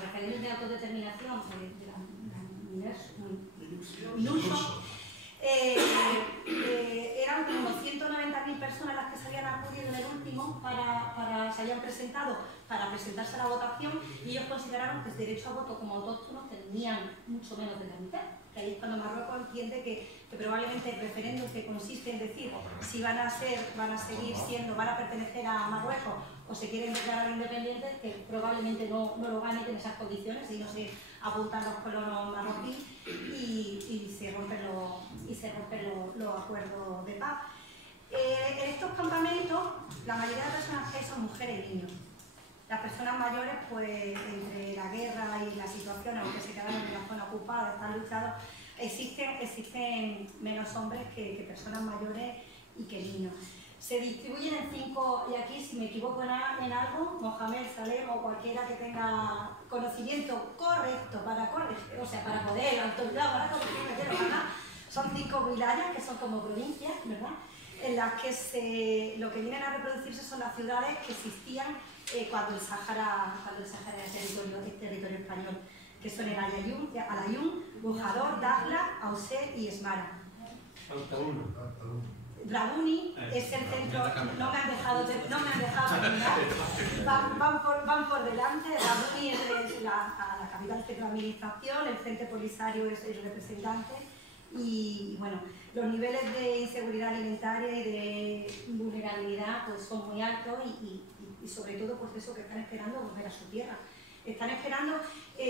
referendos de autodeterminación de la MINURSO, eran como 190.000 personas las que se habían acudido en el último se habían presentado para presentarse a la votación, y ellos consideraron que el derecho a voto como autóctonos tenían mucho menos de la mitad. Que ahí es cuando Marruecos entiende que probablemente el referéndum, que consiste en decir si van a seguir siendo, van a pertenecer a Marruecos o se quieren declarar independientes, que probablemente no lo ganen en esas condiciones y no se apuntan los colonos marroquíes y se rompen los acuerdos de paz. En estos campamentos, la mayoría de personas que hay son mujeres y niños. Las personas mayores, pues entre la guerra y la situación, aunque se quedaron en la zona ocupada, están luchados, existen menos hombres que personas mayores y que niños. Se distribuyen en 5, y aquí si me equivoco en algo, Mohamed, Salem o cualquiera que tenga conocimiento correcto para corregir, o sea, para poder, autoridad para corregir, son 5 wilayas, que son como provincias, ¿verdad?, en las que lo que vienen a reproducirse son las ciudades que existían cuando el Sáhara era territorio español, que son el Alayún, Bojador, Dakhla, Ausé y Esmara. Rabuni es el centro, no me han dejado terminar, van por delante. Rabuni es la capital del centro de administración, el Frente Polisario es el representante, y bueno, los niveles de inseguridad alimentaria y de vulnerabilidad pues son muy altos, y sobre todo pues eso, que están esperando volver a su tierra. Están esperando,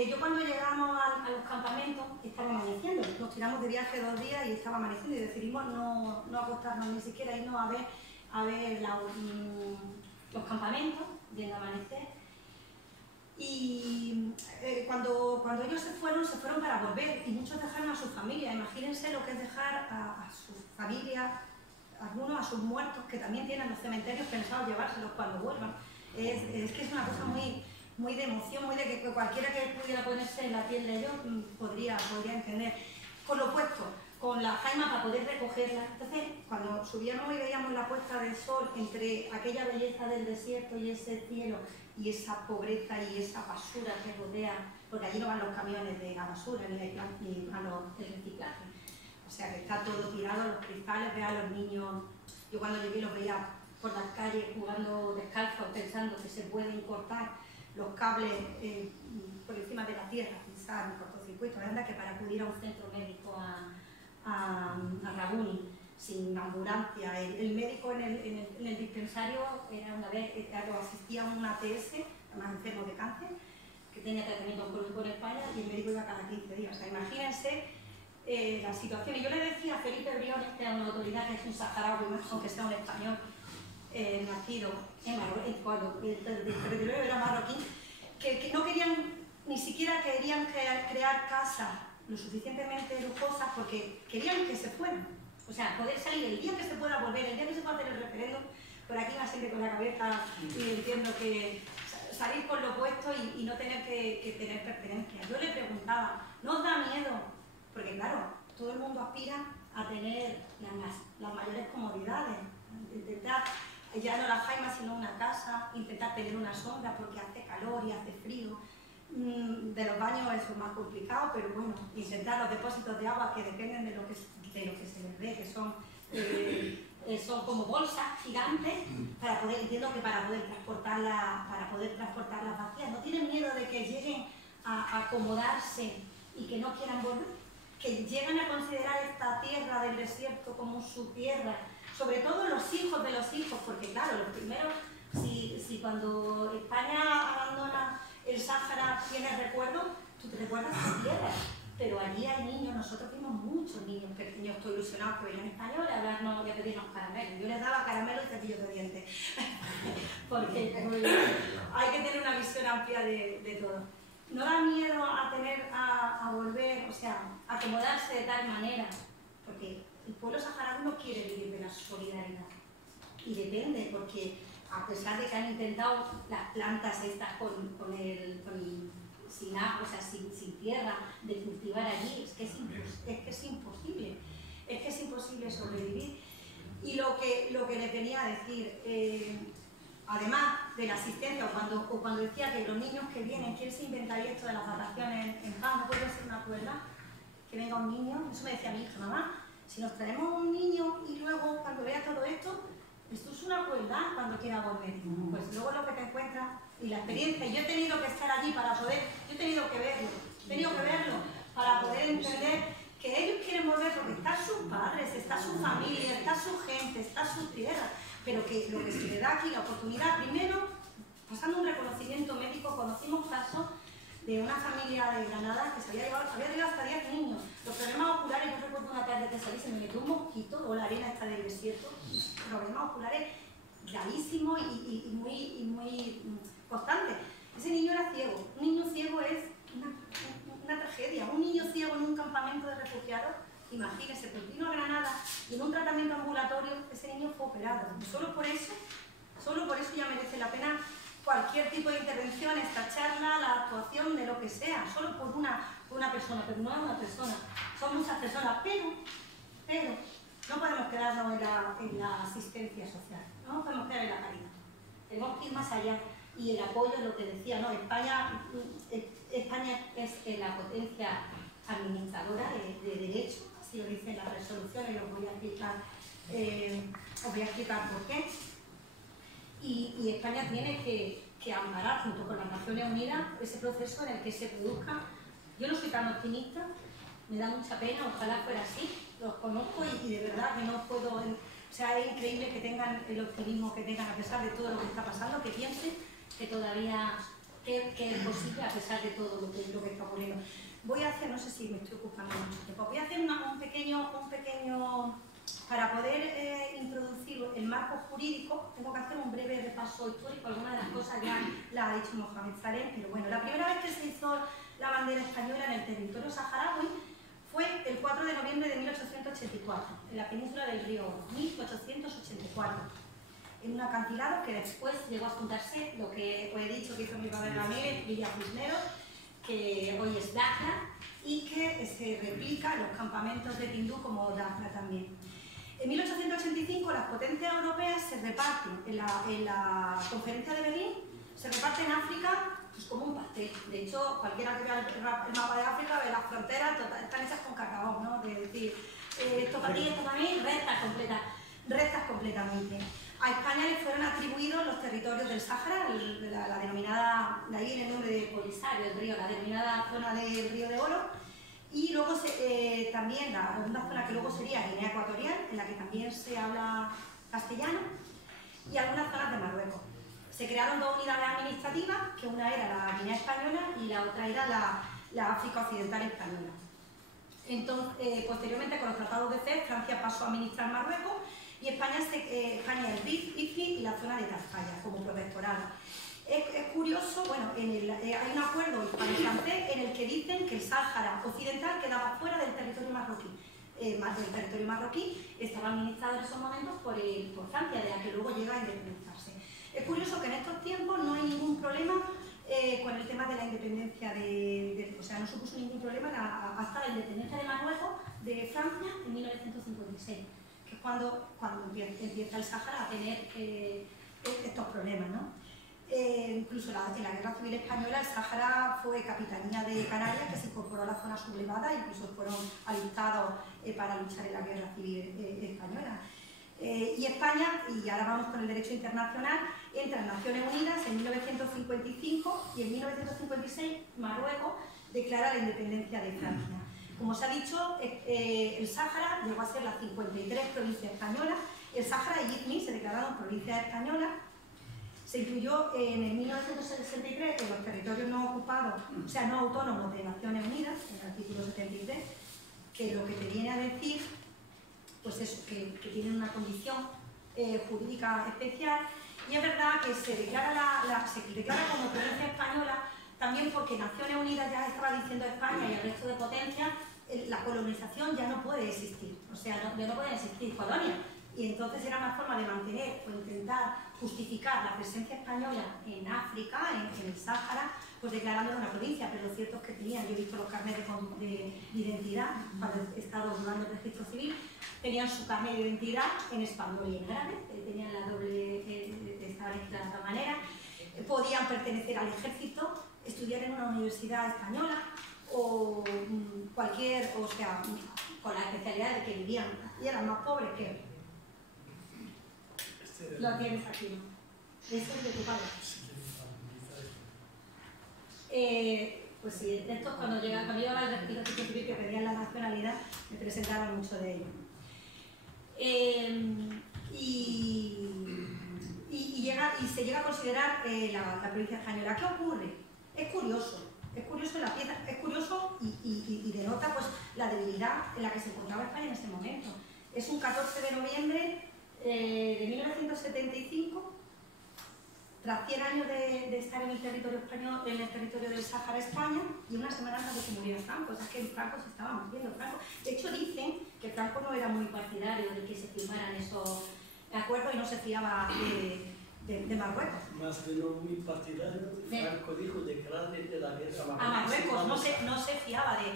yo cuando llegamos a los campamentos estaba amaneciendo, nos tiramos de viaje 2 días y estaba amaneciendo, y decidimos no acostarnos ni siquiera, irnos a ver los campamentos, viendo amanecer. Y cuando ellos se fueron para volver, y muchos dejaron a sus familias. Imagínense lo que es dejar a sus familias, algunos a sus muertos, que también tienen los cementerios pensados llevárselos cuando vuelvan. Es que es una cosa muy de emoción, muy de que cualquiera que pudiera ponerse en la piel de ellos podría entender. Con lo puesto, con la jaima para poder recogerla. Entonces, cuando subíamos y veíamos la puesta del sol entre aquella belleza del desierto y ese cielo, y esa pobreza y esa basura que rodea, porque allí no van los camiones de la basura ni van los del reciclaje. O sea que está todo tirado, los cristales, vean los niños. Yo cuando llegué los veía por las calles jugando descalzos, pensando que se pueden cortar los cables por encima de la tierra, pensar en cortocircuito. Anda que para acudir a un centro médico a Rabuni, sin ambulancia, el médico en el dispensario era una vez, asistía a un ATS, además enfermo de cáncer, que tenía tratamiento oncológico en España, y el médico iba cada 15 días. O sea, imagínense la situación. Y yo le decía a Felipe Briones, que era una autoridad, que es un saharaui, aunque sea un español nacido en Marruecos, cuando el territorio era marroquí, que no querían, ni siquiera querían crear casas lo suficientemente lujosas, porque querían que se fueran. O sea, poder salir el día que se pueda volver, el día que se pueda hacer el referéndum. Por aquí va siempre con la cabeza, y entiendo que salir por lo opuesto y no tener que tener pertenencia. Yo le preguntaba, ¿no os da miedo? Porque claro, todo el mundo aspira a tener las mayores comodidades, intentar ya no la jaima sino una casa, intentar tener una sombra porque hace calor y hace frío. De los baños eso es más complicado, pero bueno, intentar los depósitos de agua, que dependen de lo que se les ve, que son como bolsas gigantes, entiendo que para poder transportar las vacías. ¿No tienen miedo de que lleguen a acomodarse y que no quieran volver? Que llegan a considerar esta tierra del desierto como su tierra, sobre todo los hijos de los hijos, porque claro, los primeros, si cuando España abandona el Sáhara tienes recuerdos, tú te recuerdas tu tierra. Pero allí hay niños, nosotros vimos muchos niños pequeños, estoy ilusionados que venían españoles a hablarnos y a pedirnos caramelos. Yo les daba caramelos y cepillos de dientes, porque hay que tener una visión amplia de todo. No da miedo a volver, o sea, a acomodarse de tal manera, porque el pueblo saharaui no quiere vivir de la solidaridad. Y depende, porque a pesar de que han intentado las plantas estas sin agua, o sea, sin tierra, de cultivar allí, es que es imposible. Es que es imposible sobrevivir. Y lo que les venía a decir, además de la asistencia, o cuando decía que los niños que vienen, ¿quién se inventaría esto de las vacaciones en paz? ¿No podría ser una crueldad? Que venga un niño, eso me decía mi hija, mamá, si nos traemos un niño y luego cuando vea todo esto es una crueldad cuando quiera volver. Pues luego lo que te encuentras y la experiencia, y yo he tenido que estar allí para poder, yo he tenido que verlo para poder entender que ellos quieren volver porque están sus padres, está su familia, está su gente, está su tierra, pero que lo que se le da aquí, la oportunidad, primero, pasando un reconocimiento médico, conocimos casos de una familia de Granada que había llegado hasta 10 niños. Los problemas oculares, yo recuerdo una tarde que salí, se me metió un mosquito o la arena esta del desierto, problemas oculares gravísimos y muy constantes. Ese niño era ciego. Un niño ciego es una tragedia. Un niño ciego en un campamento de refugiados, imagínese, pues vino a Granada y en un tratamiento ambulatorio ese niño fue operado. Solo por eso ya merece la pena cualquier tipo de intervención, esta charla, la actuación de lo que sea, solo por una persona, pero no es una persona, son muchas personas, pero no podemos quedarnos en la asistencia social, no nos podemos quedar en la caridad, tenemos que ir más allá. Y el apoyo, lo que decía, ¿no? España es la potencia administradora de derecho, así lo dicen las resoluciones, y os voy a explicar por qué. Y España tiene que amparar, junto con las Naciones Unidas, ese proceso en el que se produzca. Yo no soy tan optimista, me da mucha pena, ojalá fuera así, los conozco y de verdad que no puedo. O sea, es increíble que tengan el optimismo que tengan a pesar de todo lo que está pasando, que piensen que todavía que es posible a pesar de todo lo que está ocurriendo. Voy a hacer, no sé si me estoy ocupando mucho tiempo, voy a hacer un pequeño para poder introducir el marco jurídico, tengo que hacer un breve repaso histórico, algunas de las cosas ya las ha dicho Mohamed Salem, pero bueno, la primera vez que se hizo la bandera española en el territorio saharaui fue el 4 de noviembre de 1884, en la península del río Oro, 1884. En un acantilado que después llegó a juntarse lo que os he dicho que hizo mi padre Ramírez, Villa Cisneros, que hoy es Dakhla, y que se replica en los campamentos de Tindú como Dakhla también. En 1885 las potencias europeas se reparten en la conferencia de Berlín, se reparten en África pues como un pastel. De hecho, cualquiera que vea el mapa de África ve las fronteras, están hechas con cacao, ¿no? De decir, esto para ti, esto para mí, rectas completamente. A España le fueron atribuidos los territorios del Sáhara, la denominada, de ahí el nombre de Polisario, el río, la denominada zona del Río de Oro, y luego también la segunda zona que luego sería Guinea Ecuatorial, en la que también se habla castellano, y algunas zonas de Marruecos. Se crearon dos unidades administrativas, que una era la Guinea Española y la otra era la África Occidental Española. Entonces, posteriormente, con los tratados de Fez, Francia pasó a administrar Marruecos, y España el Rif, IFI y la zona de Tafalla como protectorado. Es curioso, bueno, hay un acuerdo hispano-francés en el que dicen que el Sáhara Occidental quedaba fuera del territorio marroquí. El territorio marroquí estaba administrado en esos momentos por Francia, de la que luego llega a independizarse. Es curioso que en estos tiempos no hay ningún problema con el tema de la independencia o sea, no supuso ningún problema hasta la independencia de Marruecos de Francia en 1956. Que es cuando empieza el Sáhara a tener estos problemas, ¿no? Incluso en la Guerra Civil Española el Sáhara fue capitanía de Canarias, que se incorporó a la zona sublevada, incluso fueron alistados para luchar en la Guerra Civil Española. Y España, y ahora vamos con el derecho internacional, entra en Naciones Unidas en 1955 y en 1956 Marruecos declara la independencia de Francia. Como se ha dicho, el Sáhara llegó a ser las 53 provincias españolas, el Sáhara y IFNI se declararon provincias españolas, se incluyó en el 1963 en los territorios no ocupados, o sea, no autónomos de Naciones Unidas, en el artículo 73, que lo que te viene a decir, pues eso, que tienen una condición jurídica especial, y es verdad que se declara como provincia española también porque Naciones Unidas ya estaba diciendo a España y al resto de potencias la colonización ya no puede existir, o sea, ya no pueden existir colonias, Y entonces era una forma de mantener o intentar justificar la presencia española en África, en el Sáhara, pues declarándolo una provincia, pero lo cierto es que tenían, yo he visto los carnets de identidad, cuando he estado llevando el registro civil, tenían su carnet de identidad en español y en árabe, tenían la doble, estaban escritas de otra manera, podían pertenecer al ejército, estudiar en una universidad española o cualquier, o sea, con la especialidad de que vivían y eran más pobres que... Lo tienes aquí, ¿no? Eso es de tu padre. Pues sí, esto cuando iba al registro civil que pedían la nacionalidad, me presentaban mucho de ello. Y se llega a considerar la provincia española. ¿Qué ocurre? Es curioso la pieza, es curioso y denota pues, la debilidad en la que se encontraba España en ese momento. Es un 14 de noviembre de 1975, tras 100 años de estar en el territorio español, en el territorio del Sáhara, España, y una semana antes de que muriera Franco. O sea, que Franco se estaba muriendo. De hecho, dicen que Franco no era muy partidario de que se firmaran esos acuerdos y no se fiaba de Marruecos. Más de no muy partidario, Franco dijo declararle de la guerra a Marruecos. No se fiaba de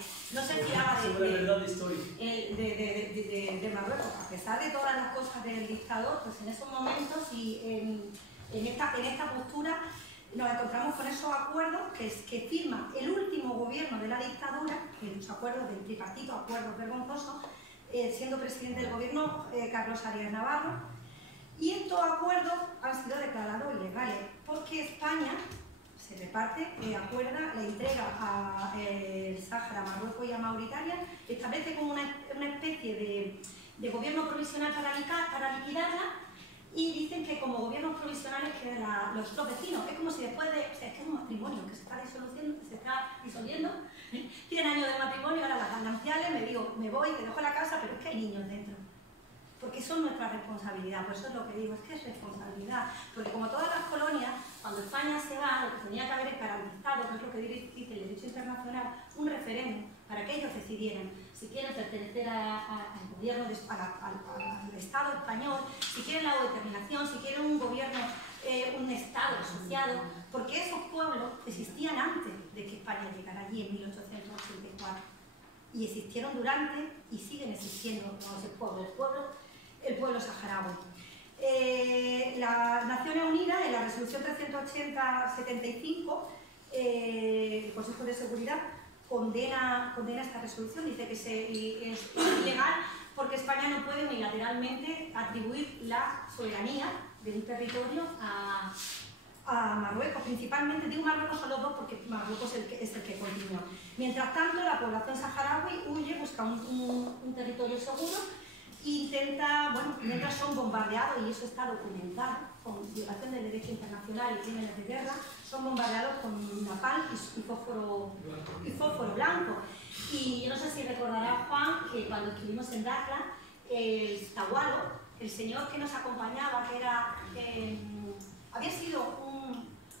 Marruecos, a pesar de todas las cosas del dictador. Pues en esos momentos y en esta postura nos encontramos con esos acuerdos que firma el último gobierno de la dictadura, los acuerdos del tripartito, acuerdos vergonzosos, siendo presidente del gobierno Carlos Arias Navarro. Y estos acuerdos han sido declarados ilegales porque España se reparte, acuerda la entrega al Sáhara, a Marruecos y a Mauritania, establece como una especie de gobierno provisional para liquidarla y dicen que como gobiernos provisionales quedan los vecinos. Es como si después de... O sea, es que es un matrimonio que se está disolviendo, 100 años de matrimonio, ahora las gananciales, me voy, te dejo la casa, pero es que hay niños dentro. Porque son nuestra responsabilidad, por eso es lo que digo, es que es responsabilidad. Porque como todas las colonias, cuando España se va, lo que tenía que haber es garantizado, que es lo que dice el derecho internacional, un referéndum para que ellos decidieran si quieren pertenecer al gobierno, al Estado español, si quieren la autodeterminación, si quieren un gobierno, un Estado asociado, porque esos pueblos existían antes de que España llegara allí en 1884. Y existieron durante y siguen existiendo ese pueblo, el pueblo saharaui. Las Naciones Unidas, en la resolución 380-75, el Consejo de Seguridad condena esta resolución, dice que es ilegal porque España no puede unilateralmente atribuir la soberanía de un territorio a Marruecos. Principalmente digo Marruecos son los dos porque Marruecos es el que continúa. Mientras tanto, la población saharaui huye, busca un territorio seguro e intenta, mientras son bombardeados, y eso está documentado, con violación del derecho internacional y crímenes de guerra, son bombardeados con napalm y fósforo blanco. Y yo no sé si recordará Juan que cuando estuvimos en Dakhla, el Tahualo, el señor que nos acompañaba, que era... había sido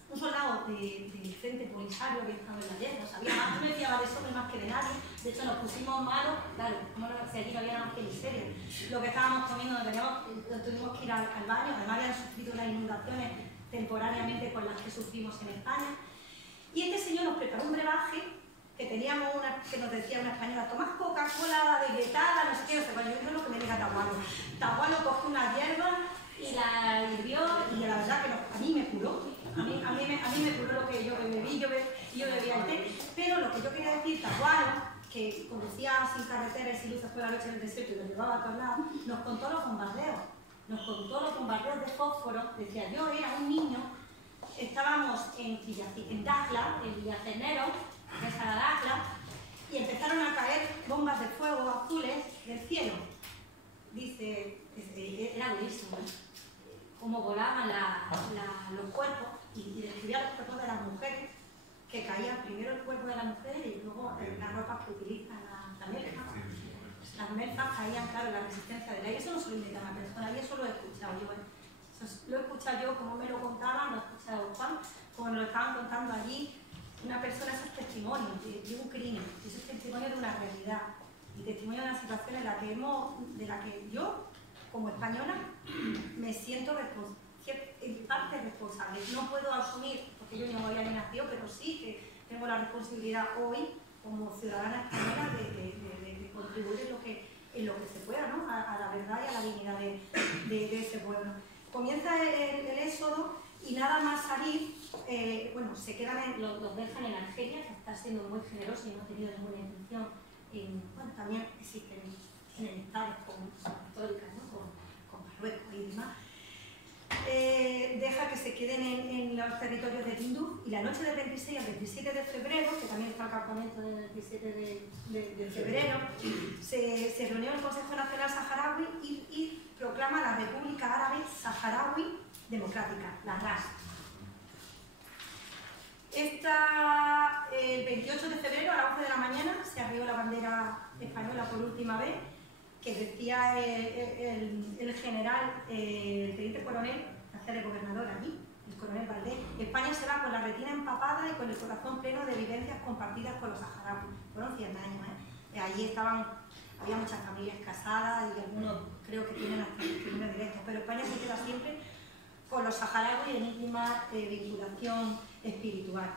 un soldado del Frente Polisario, había estado en la guerra, sabía más, no me fiaba de eso más que de nadie. De hecho, nos pusimos malos, claro, como si allí no había nada más que miseria. Lo que estábamos comiendo, tuvimos que ir al baño, además habían sufrido las inundaciones temporariamente con las que sufrimos en España. Y este señor nos preparó un brebaje que teníamos que nos decía una española: tomás Coca-Cola desvetada, no sé qué, o sea, yo creo lo que me diga Tahualo. Tahualo cogió unas hierbas y la hirvió, y la verdad que a mí me curó. A mí me curó lo que yo bebí, yo bebía el té. Pero lo que yo quería decir, Tahualo, que conducía sin carretera y sin luces por la noche en el desierto y lo llevaba a todos lados, nos contó los bombardeos. Nos contó los bombardeos de fósforo. Decía, yo era un niño, estábamos en Dakhla, en Villacenero, que es a Dakhla, y empezaron a caer bombas de fuego azules del cielo. Dice, era durísimo, cómo volaban los cuerpos, y describía los cuerpos de las mujeres, que caían primero el cuerpo de la mujer y luego las ropas que utilizan las melfas. Las melfas caían, claro, en la resistencia del aire. Eso no se lo inventa una persona, y eso lo he escuchado yo. Lo he escuchado yo, como me lo contaban, lo he escuchado Juan, como nos lo estaban contando allí. Una persona, eso es testimonio de un crimen, eso es testimonio de una realidad y testimonio de una situación en la que yo como española, me siento en parte responsable. No puedo asumir, porque yo no había ni nacido, pero sí que tengo la responsabilidad hoy, como ciudadana española, de contribuir en lo que se pueda, ¿no? A la verdad y a la dignidad de ese pueblo. Comienza el éxodo y nada más salir, bueno, se quedan, los dejan en Argelia, que está siendo muy generoso y no ha tenido ninguna intención. Bueno, también existen enemistades históricas, ¿no? con Marruecos y demás. Deja que se queden en los territorios de Tinduf y la noche del 26 al 27 de febrero, que también está el campamento del 27 de febrero, se reunió el Consejo Nacional Saharaui y proclama la República Árabe Saharaui Democrática, la RAS. El 28 de febrero a las 11 de la mañana se arrió la bandera española por última vez, que decía el general, el teniente coronel, que hacía de gobernador allí, el coronel Valdés: España se va con la retina empapada y con el corazón pleno de vivencias compartidas con los saharauis. Fueron 100 años, ¿eh? Allí había muchas familias casadas y algunos creo que tienen hasta testimonios directos, pero España se queda siempre con los saharauis en íntima vinculación espiritual.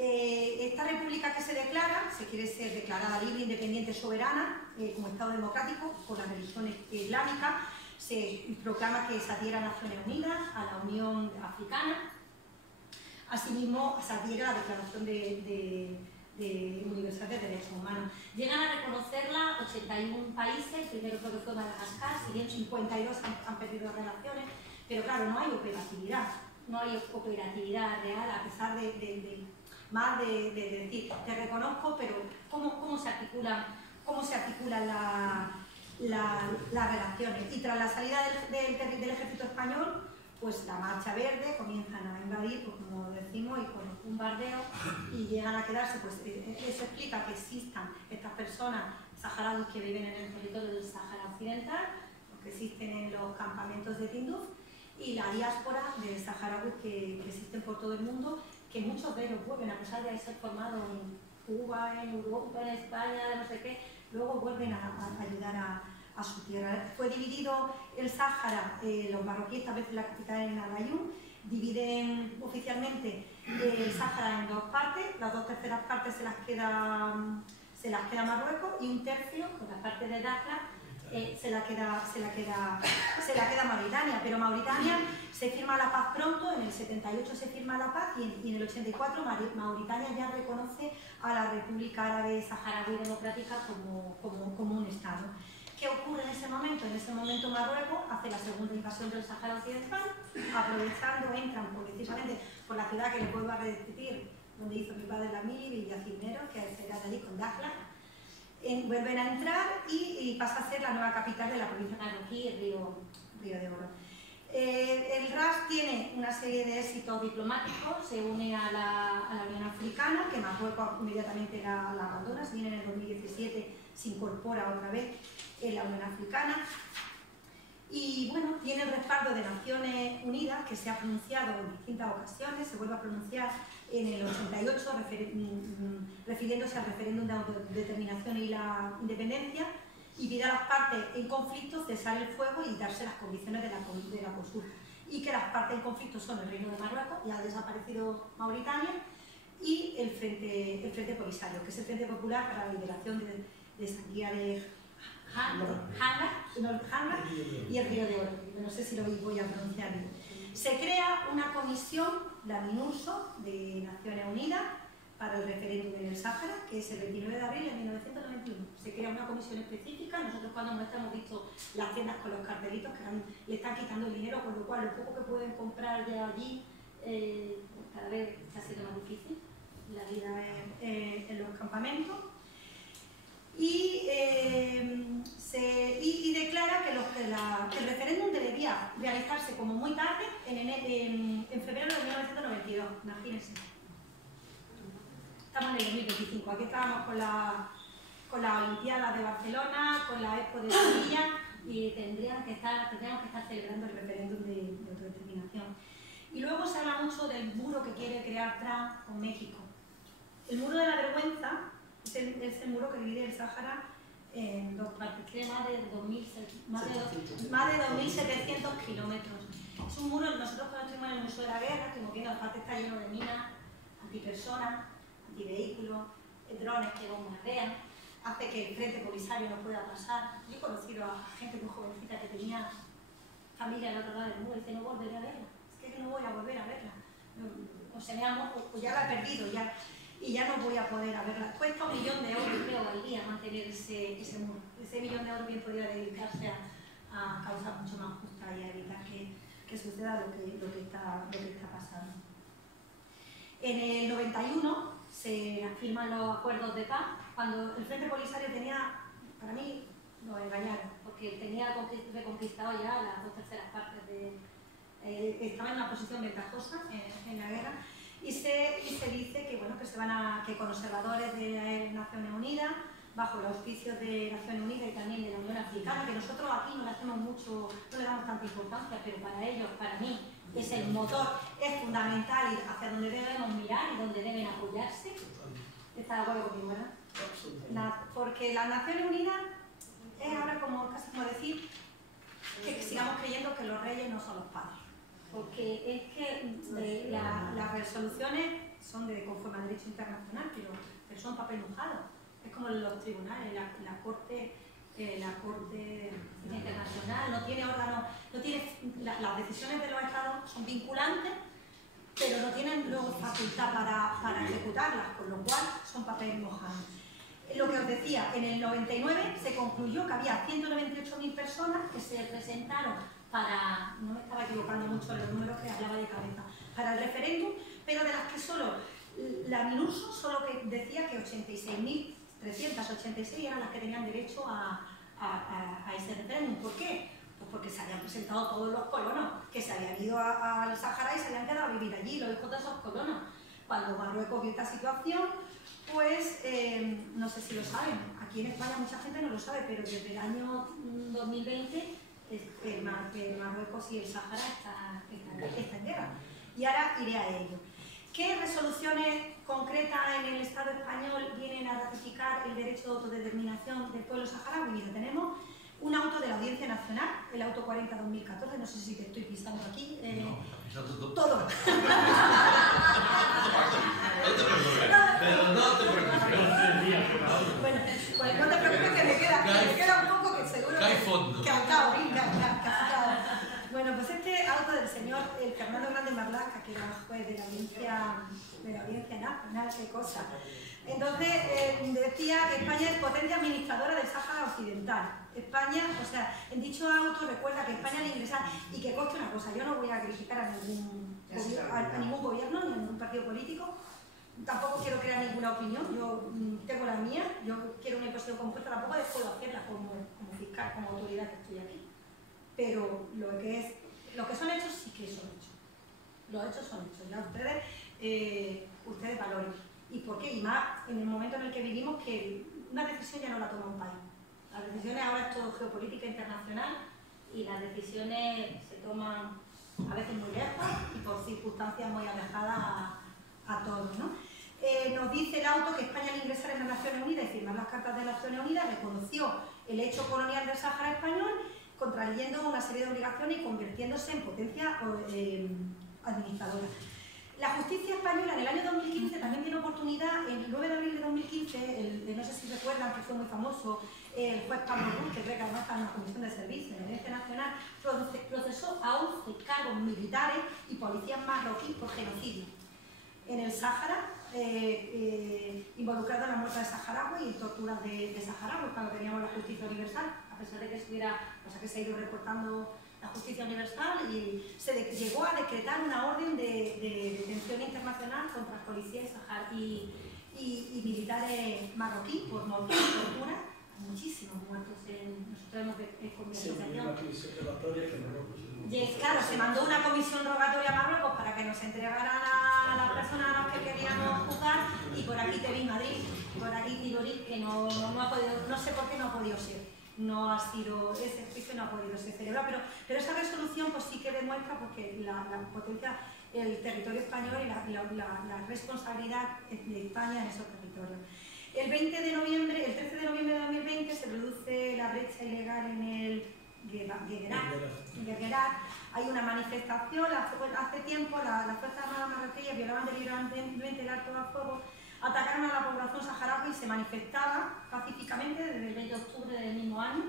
Esta república que se declara, se quiere ser declarada libre, independiente, soberana, como Estado democrático, con la religión islámica, se proclama que se adhiere a Naciones Unidas, a la Unión Africana, asimismo se adhiere a la Declaración Universal de Derechos Humanos. Llegan a reconocerla 81 países, primero creo que fue Madagascar, si bien 52 han perdido relaciones, pero claro, no hay operatividad, real, a pesar de decir, te reconozco, pero ¿cómo se articulan las relaciones? Y tras la salida del ejército español, pues la Marcha Verde comienzan a invadir, pues como decimos, y con un bombardeo, y llegan a quedarse, pues eso explica que existan estas personas saharauis que viven en el territorio del Sáhara Occidental, los que existen en los campamentos de Tinduf, y la diáspora de saharauis que existen por todo el mundo, que muchos de ellos vuelven, a pesar de ser formados en Cuba, en Europa, en España, no sé qué, luego vuelven a ayudar a su tierra. Fue dividido el Sáhara, los marroquíes establecen la capital en Al-Aaiún, dividen oficialmente el Sáhara en dos partes, las 2/3 partes se las queda Marruecos y 1/3, con la parte de Dakhla, se la queda Mauritania, pero Mauritania se firma la paz pronto, en el 78 se firma la paz y en el 84 Mauritania ya reconoce a la República Árabe Saharaui Democrática como un Estado. ¿Qué ocurre en ese momento? En ese momento Marruecos hace la segunda invasión del Sáhara Occidental, aprovechando, entran precisamente por la ciudad que les vuelvo a repetir, donde hizo mi padre la mili, Villa Cisneros, que era de allí con Dakhla. Vuelven a entrar y pasa a ser la nueva capital de la provincia marroquí, el Río de Oro. El RAS tiene una serie de éxitos diplomáticos, se une a la Unión Africana, que Marruecos inmediatamente la abandona, si bien en el 2017 se incorpora otra vez en la Unión Africana. Y bueno, tiene el respaldo de Naciones Unidas, que se ha pronunciado en distintas ocasiones, se vuelve a pronunciar en el 88, refiriéndose al referéndum de autodeterminación y la independencia, y pide a las partes en conflicto cesar el fuego y darse las condiciones de la consulta. Y que las partes en conflicto son el Reino de Marruecos, ya ha desaparecido Mauritania, y el Frente Polisario, que es el Frente Popular para la Liberación de Sanguía de Hanna y el Río de Oro, no sé si lo voy a pronunciar bien. Se crea una comisión, la MINURSO, de Naciones Unidas, para el referéndum en el Sáhara, que es el 29 de abril de 1991. Se crea una comisión específica. Nosotros cuando hemos visto las tiendas con los cartelitos que le están quitando el dinero, con lo cual lo poco que pueden comprar de allí cada vez está siendo más difícil la vida en los campamentos. Y declara que el referéndum debería realizarse como muy tarde, en febrero de 1992, imagínense. Estamos en el 2025, aquí estábamos con la Olimpiada de Barcelona, con la Expo de Sevilla, y tendríamos que estar celebrando el referéndum de autodeterminación. Y luego se habla mucho del muro que quiere crear Trump con México. El muro de la vergüenza es el muro que divide el Sáhara en dos partes, tiene más de 2.700 kilómetros. Es un muro, nosotros cuando estuvimos en el Museo de la Guerra, estuvimos viendo, aparte está lleno de minas, antipersonas, antivehículos, drones que bombardean, hace que el frente polisario no pueda pasar. Yo he conocido a gente muy jovencita que tenía familia al otro lado del muro y dice, no volveré a verla, es que no voy a volver a verla. O sea, pues ya la he perdido y ya no voy a poder verla. Cuesta 1 millón de euros, creo, al día mantener ese muro. Ese 1 millón de euros bien podría dedicarse a causas mucho más justas y a evitar que suceda lo que está pasando. En el 91 se firman los acuerdos de paz, cuando el Frente Polisario tenía, para mí, nos engañaron, porque tenía reconquistado ya las 2/3 partes estaba en una posición ventajosa en la guerra, y se dice que, bueno, que con observadores de Naciones Unidas, bajo los auspicios de Naciones Unidas y también de la Unión Africana, que nosotros aquí no le hacemos mucho, no le damos tanta importancia, pero para ellos, para mí, es el motor, es fundamental y hacia donde debemos mirar y donde deben apoyarse. ¿Está de acuerdo conmigo, verdad? Porque las Naciones Unidas es ahora casi como decir que sigamos creyendo que los reyes no son los padres. Porque es que las resoluciones son conforme al derecho internacional, pero son papel mojado. Es como los tribunales, la Corte Internacional no tiene órganos, las decisiones de los estados son vinculantes, pero no tienen luego facultad para ejecutarlas, con lo cual son papel mojado. Lo que os decía, en el 99 se concluyó que había 198.000 personas que se presentaron para, no me estaba equivocando mucho en los números que hablaba de cabeza, para el referéndum, pero de las que solo, la MINURSO solo que decía que 86.386 eran las que tenían derecho a ese referéndum. ¿Por qué? Pues porque se habían presentado todos los colonos que se habían ido al Sahara y se habían quedado a vivir allí, los hijos de esos colonos. Cuando Marruecos vio esta situación, pues, no sé si lo saben, aquí en España mucha gente no lo sabe, pero desde el año 2020 Marruecos y el Sahara están en guerra. Y ahora iré a ello. ¿Qué resoluciones concretas en el Estado español vienen a ratificar el derecho de autodeterminación del pueblo saharaui? Mira, tenemos un auto de la Audiencia Nacional, el auto 40-2014, no sé si te estoy pisando aquí. No, está pisando todo. Pero no te preocupes. Bueno, pues no te preocupes que me queda un poco que seguro que hay fondo. Que bueno, pues este auto del señor Fernando Grande Marlaska, que era juez de la Audiencia Nacional, qué cosa. Entonces decía que España es potencia administradora del Sáhara Occidental. España, o sea, en dicho auto recuerda que España al ingresar, y que conste una cosa, yo no voy a criticar a ningún gobierno ni a ningún partido político, tampoco quiero crear ninguna opinión, yo tengo la mía, yo quiero una imposición compuesta, tampoco puedo hacerla como fiscal, como autoridad que estoy aquí. Pero lo que son hechos sí que son hechos. Los hechos son hechos. Ya ustedes valoren. ¿Y por qué? Y más en el momento en el que vivimos, que una decisión ya no la toma un país. Las decisiones ahora es todo geopolítica internacional y las decisiones se toman a veces muy lejos y por circunstancias muy alejadas a todos, ¿no? Nos dice el auto que España al ingresar en las Naciones Unidas y firmar las cartas de las Naciones Unidas reconoció el hecho colonial del Sáhara español, contrayendo una serie de obligaciones y convirtiéndose en potencia administradora. La justicia española en el año 2015 también tiene oportunidad, el 9 de abril de 2015, no sé si recuerdan que fue muy famoso, el juez Pablo Ruz, que cree que además está en una comisión de servicio de la Audiencia Nacional, procesó a 11 cargos militares y policías marroquíes por genocidio en el Sáhara, involucrado en la muerte de saharauis y en torturas de saharauis cuando teníamos la justicia universal, a pesar de que se ha ido reportando la justicia universal, y se llegó a decretar una orden de detención internacional contra policías y militares marroquíes por tortura. Muchísimos muertos nosotros hemos conversación. Claro, se mandó una comisión rogatoria a Marruecos para que nos entregaran a las personas a las que queríamos juzgar, y por aquí te vi Madrid, y por aquí Tirorí, que no ha podido, no sé por qué no ha podido ser. No ha sido, ese juicio no ha podido ser celebrado, pero esa resolución pues sí que demuestra porque la potencia, el territorio español y la responsabilidad de España en esos territorios. El 13 de noviembre de 2020 se produce pesca ilegal en el Guerguerat. Hay una manifestación, hace tiempo las Fuerzas Armadas marroquíes violaban deliberadamente el alto al fuego, atacaron a la población saharaui y se manifestaba pacíficamente desde el 20 de octubre del mismo año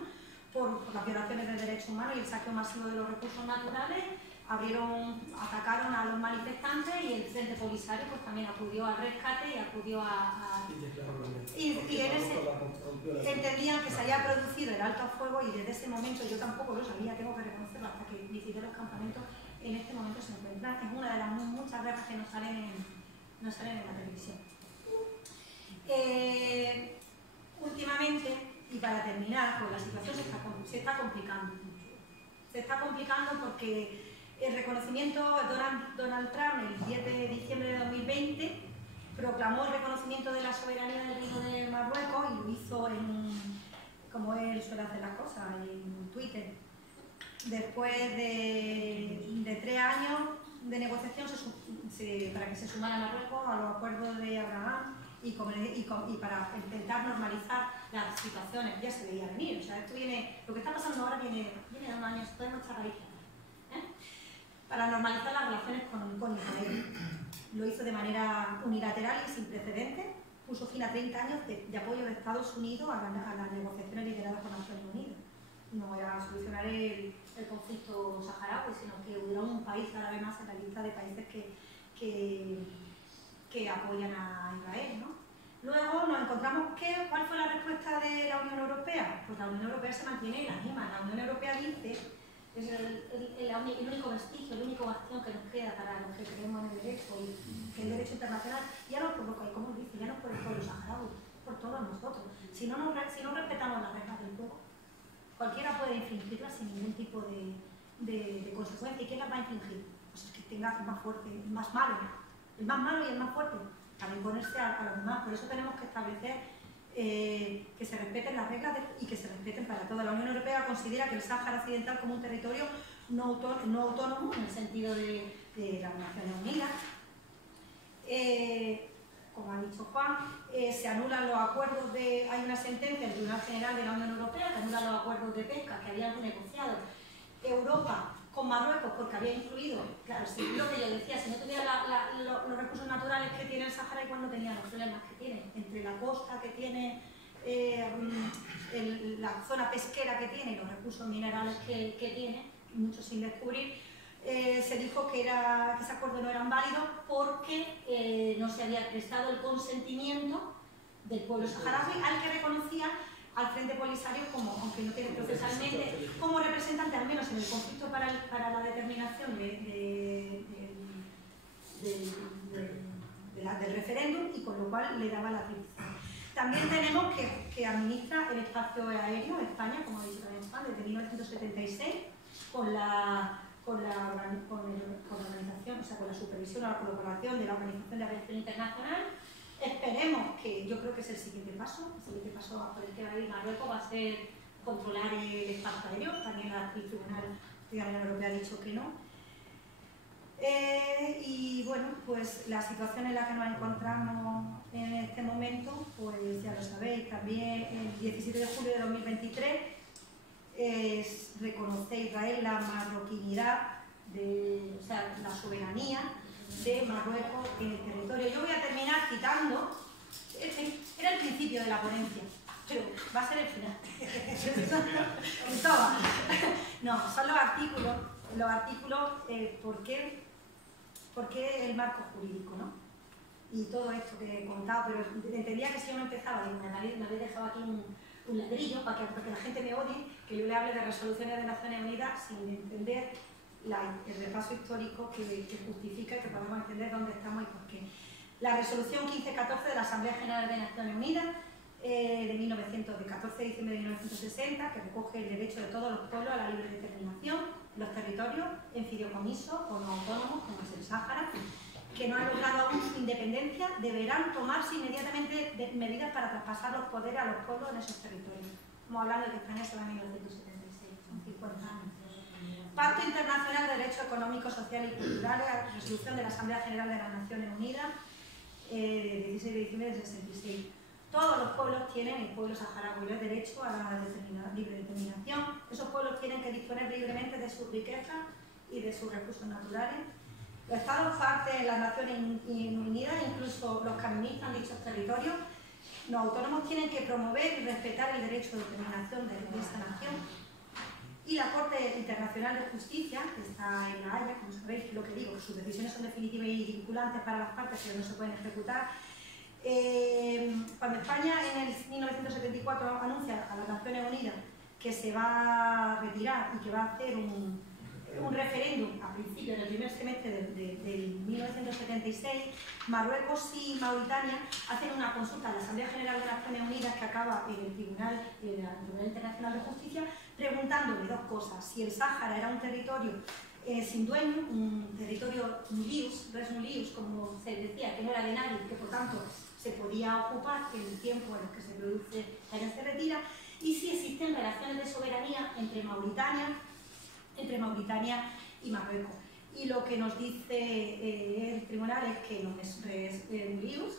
por las violaciones de derechos humanos y el saqueo masivo de los recursos naturales. Atacaron a los manifestantes y el Frente Polisario pues también acudió al rescate y acudió entendían que se había producido el alto a fuego y desde ese momento, yo tampoco lo sabía, tengo que reconocerlo, hasta que visité los campamentos, en este momento se encuentran, es una de las muchas guerras que no salen en la televisión. Últimamente, y para terminar, pues la situación se está complicando mucho. Se está complicando porque el reconocimiento, Donald Trump, el 10 de diciembre de 2020, proclamó el reconocimiento de la soberanía del Reino de Marruecos y lo hizo como él suele hacer las cosas, en Twitter. Después de 3 años de negociación para que se sumara Marruecos a los acuerdos de Abraham y para intentar normalizar las situaciones, ya se veía venir. O sea, lo que está pasando ahora viene de un año, esto es nuestra raíz. Para normalizar las relaciones con Israel. Lo hizo de manera unilateral y sin precedentes, puso fin a 30 años de apoyo de Estados Unidos a las negociaciones lideradas por Naciones Unidas. No era solucionar el conflicto saharaui, sino que hubiera un país árabe más en la lista de países que apoyan a Israel, ¿no? Luego nos encontramos ¿cuál fue la respuesta de la Unión Europea? Pues la Unión Europea se mantiene en la misma. La Unión Europea dice, es el único vestigio, el único bastión que nos queda para los que creemos en el derecho y que el derecho internacional ya no es por como dice, ya no es por el pueblo saharaui, es por todos nosotros. Si no respetamos las reglas del juego, cualquiera puede infringirlas sin ningún tipo de consecuencia. ¿Y quién las va a infringir? Pues el que tenga el más fuerte, el más malo y el más fuerte, para imponerse a los demás. Por eso tenemos que establecer que se respeten las reglas y que se respeten para todos. La Unión Europea considera que el Sáhara Occidental como un territorio no autónomo en el sentido de las Naciones Unidas. Como ha dicho Juan, se anulan los acuerdos hay una sentencia del Tribunal General de la Unión Europea que anula los acuerdos de pesca que habían negociado Europa con Marruecos porque había incluido, claro, lo que yo decía, si no tuviera los recursos naturales que tiene el Sáhara, igual no tenía los problemas que tiene, entre la costa que tiene, la zona pesquera que tiene y los recursos minerales que tiene, muchos sin descubrir. Se dijo que ese acuerdo no eran válidos porque no se había prestado el consentimiento del pueblo saharaui al que reconocía al Frente Polisario como, aunque no tiene procesalmente, como representante al menos en el conflicto para la determinación del referéndum y con lo cual le daba la atribución. También tenemos que administra el espacio aéreo de España, como ha dicho también Juan, desde 1976 con la organización, o sea, con la supervisión o la colaboración de la Organización de Aviación Internacional. Esperemos que, yo creo que es el siguiente paso por el que va a ir Marruecos, va a ser controlar el espacio aéreo, también el Tribunal de la Unión Europea ha dicho que no. Y bueno, pues la situación en la que nos encontramos en este momento, pues ya lo sabéis, también el 17 de julio de 2023 reconoce Israel la marroquinidad, o sea, la soberanía de Marruecos en el territorio. Yo voy a terminar citando, era el principio de la ponencia, pero va a ser el final. No, son los artículos, ¿por qué el marco jurídico, ¿no? Y todo esto que he contado, pero entendía que si yo no empezaba, digo, me habéis dejado aquí un ladrillo para que la gente me odie, que yo le hable de resoluciones de Naciones Unidas sin entender el repaso histórico que justifica y que podemos entender dónde estamos y por qué. La resolución 1514 de la Asamblea General de Naciones Unidas de 14 de diciembre de 1960, que recoge el derecho de todos los pueblos a la libre determinación en los territorios en fideicomiso o no autónomos, como es el Sáhara, que no han logrado aún su independencia, deberán tomarse inmediatamente medidas para traspasar los poderes a los pueblos en esos territorios. Estamos hablando de que España se va en 1976, son 50 años. Pacto Internacional de Derechos Económicos, Sociales y Culturales, resolución de la Asamblea General de las Naciones Unidas, 16 de diciembre del 66. Todos los pueblos tienen, el pueblo saharaui, el derecho a la libre determinación. Esos pueblos tienen que disponer libremente de sus riquezas y de sus recursos naturales. Los Estados partes en las Naciones Unidas, incluso los caministas en dichos territorios, los autónomos tienen que promover y respetar el derecho de determinación de esta nación. Y la Corte Internacional de Justicia, que está en La Haya, como sabéis, lo que digo, sus decisiones son definitivas y vinculantes para las partes, pero no se pueden ejecutar. Cuando España en el 1974 anuncia a las Naciones Unidas que se va a retirar y que va a hacer un referéndum a principios del primer semestre del 1976, Marruecos y Mauritania hacen una consulta a la Asamblea General de Naciones Unidas que acaba en el Tribunal Internacional de Justicia preguntándole dos cosas: si el Sáhara era un territorio sin dueño, un territorio nullius, res nullius, como se decía, que no era de nadie, que por tanto se podía ocupar en el tiempo en el que se produce, en se retira, y si existen relaciones de soberanía entre Mauritania y Marruecos. Y lo que nos dice el tribunal es que no es nullius,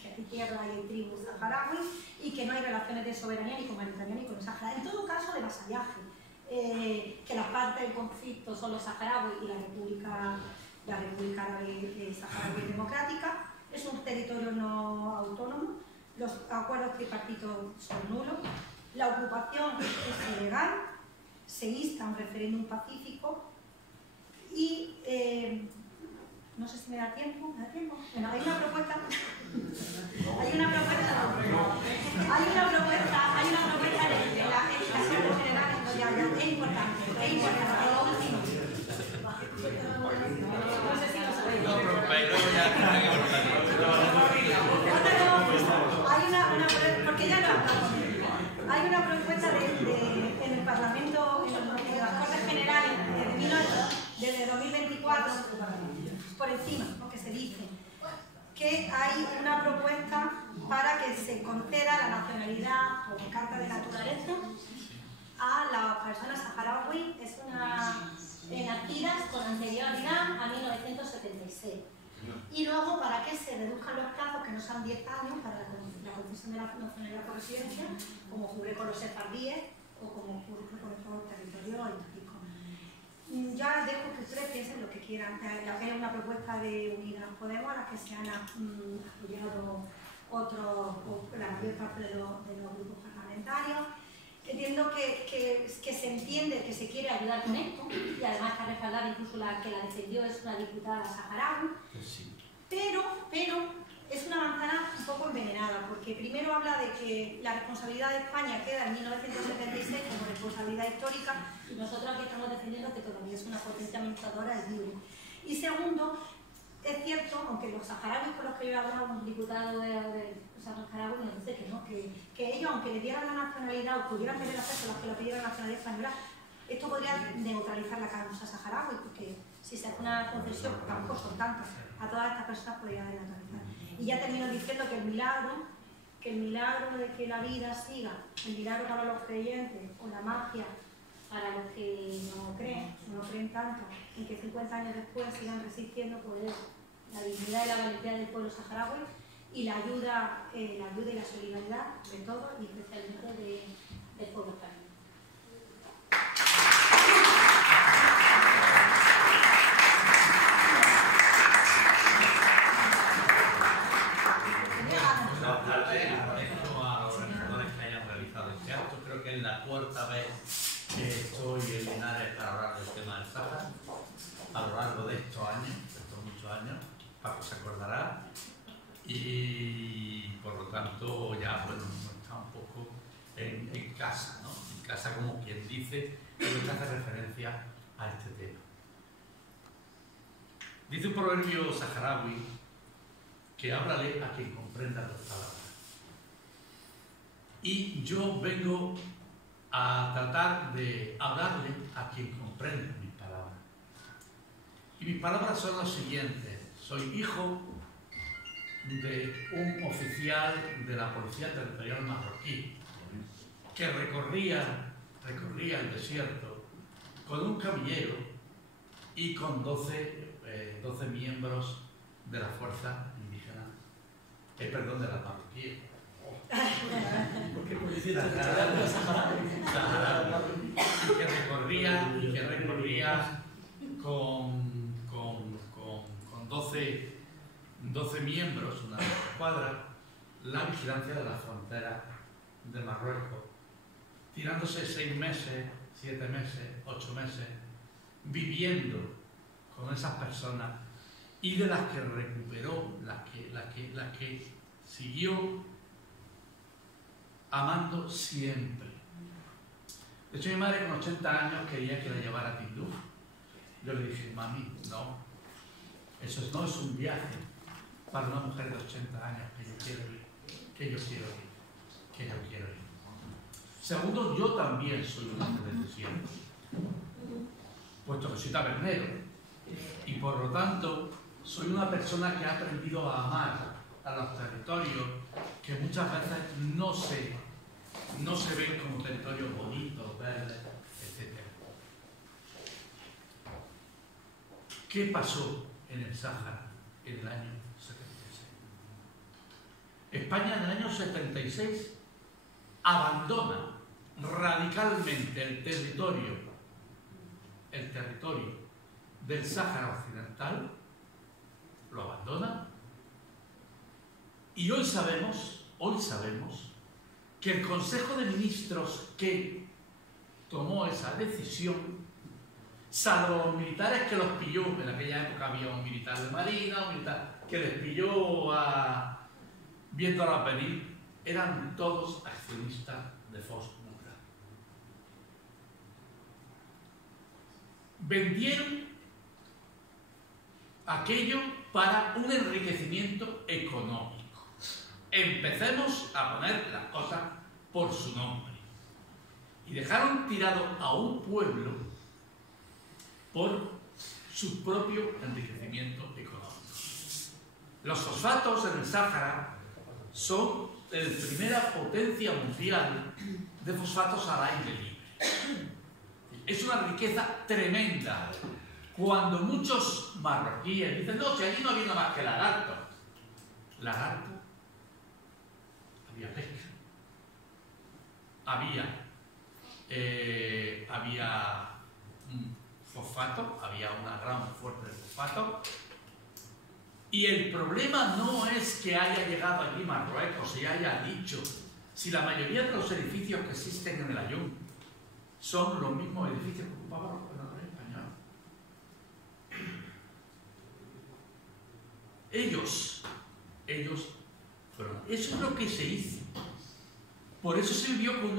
que aquí tierra hay tribus saharauis, y que no hay relaciones de soberanía ni con Mauritania ni con el Sáhara. En todo caso, de vasallaje. Que las partes del conflicto son los saharauis y la República Árabe Saharaui Democrática. Es un territorio no autónomo, los acuerdos tripartitos son nulos, la ocupación es ilegal, se insta a un referéndum pacífico y no sé si me da tiempo. Bueno, hay una propuesta de la Asamblea General, es importante, lo último. No sé si lo sabéis. No, pero ya hay que votar. Porque ya lo hablamos. Hay una propuesta en el Parlamento, en las Cortes Generales desde 2024, por encima, porque se dice que hay una propuesta para que se conceda la nacionalidad por carta de naturaleza a las personas saharauis nacidas con anterioridad a 1976. Y luego, para que se reduzcan los plazos, que no sean 10 años para la concesión de la nacionalidad por residencia, como ocurre con los sefardíes o como ocurre con otros territorios históricos. Ya dejo que ustedes piensen lo que quieran. Es una propuesta de Unidas Podemos a la que se han apoyado la mayor parte de los grupos parlamentarios. Entiendo que se entiende que se quiere ayudar con esto, y además está respaldada, incluso la que la defendió es una diputada saharaui, pero es una manzana un poco envenenada, porque primero habla de que la responsabilidad de España queda en 1976 como responsabilidad histórica, y nosotros aquí estamos defendiendo que todavía es una potencia amenazadora y libre. Y segundo, es cierto, aunque los saharauis con los que yo he hablado, un diputado de saharaui nos dice que no, que ellos, aunque le dieran la nacionalidad o pudieran tener acceso a los que le pidieran la nacionalidad española, esto podría neutralizar la causa saharaui, porque si se hace una concesión, tampoco son tantas, a todas estas personas podría neutralizar. Y ya termino diciendo que el milagro de que la vida siga, el milagro para los creyentes o la magia para los que no creen tanto, en que 50 años después sigan resistiendo, pues la dignidad y la valentía del pueblo saharaui y la ayuda y la solidaridad de todos, y especialmente del pueblo español. Creo que es la cuarta vez que estoy en Linares para hablar del tema del Sáhara a lo largo de estos muchos años. Paco se acordará, y por lo tanto ya bueno, está un poco en casa, ¿no? En casa, como quien dice, que hace referencia a este tema. Dice un proverbio saharaui que háblale a quien comprenda tus palabras. Y yo vengo a tratar de hablarle a quien comprende mis palabras. Y mis palabras son las siguientes. Soy hijo de un oficial de la Policía Territorial marroquí que recorría el desierto con un camillero y con 12 miembros de la fuerza indígena, de las marroquíes. Porque por decirte, Sahara. Y que recorría con 12 miembros, una escuadra, la vigilancia de la frontera de Marruecos, tirándose 6 meses, 7 meses, 8 meses, viviendo con esas personas y de las que recuperó, las que siguió amando siempre. De hecho, mi madre con 80 años quería que la llevara a Tinduf. Yo le dije, mami, no, eso no es un viaje para una mujer de 80 años que yo quiero ir, que yo quiero ir. Segundo, yo también soy un hombre de decisiones, puesto que soy tabernero, y por lo tanto soy una persona que ha aprendido a amar a los territorios que muchas veces no se ven como territorios bonitos, verdes, etc. ¿Qué pasó en el Sáhara en el año 76? España en el año 76 abandona radicalmente el territorio del Sáhara Occidental, lo abandona, y hoy sabemos que el Consejo de Ministros que tomó esa decisión, salvo los militares que los pilló, en aquella época había un militar de Marina, un militar que les pilló viéndolos venir, eran todos accionistas de Fosbury. Vendieron aquello para un enriquecimiento económico. Empecemos a poner las cosas por su nombre. Y dejaron tirado a un pueblo por su propio enriquecimiento económico. Los fosfatos en el Sáhara son la primera potencia mundial de fosfatos al aire libre. Es una riqueza tremenda. Cuando muchos marroquíes dicen, no, si allí no había nada más que lagarto. Había pesca. Había fosfato, había una gran fuente de fosfato. Y el problema no es que haya llegado allí Marruecos y haya dicho, si la mayoría de los edificios que existen en el Ayun son los mismos edificios que ocupaban los gobernadores españoles. Ellos fueron. Eso es lo que se hizo. Por eso se vivió como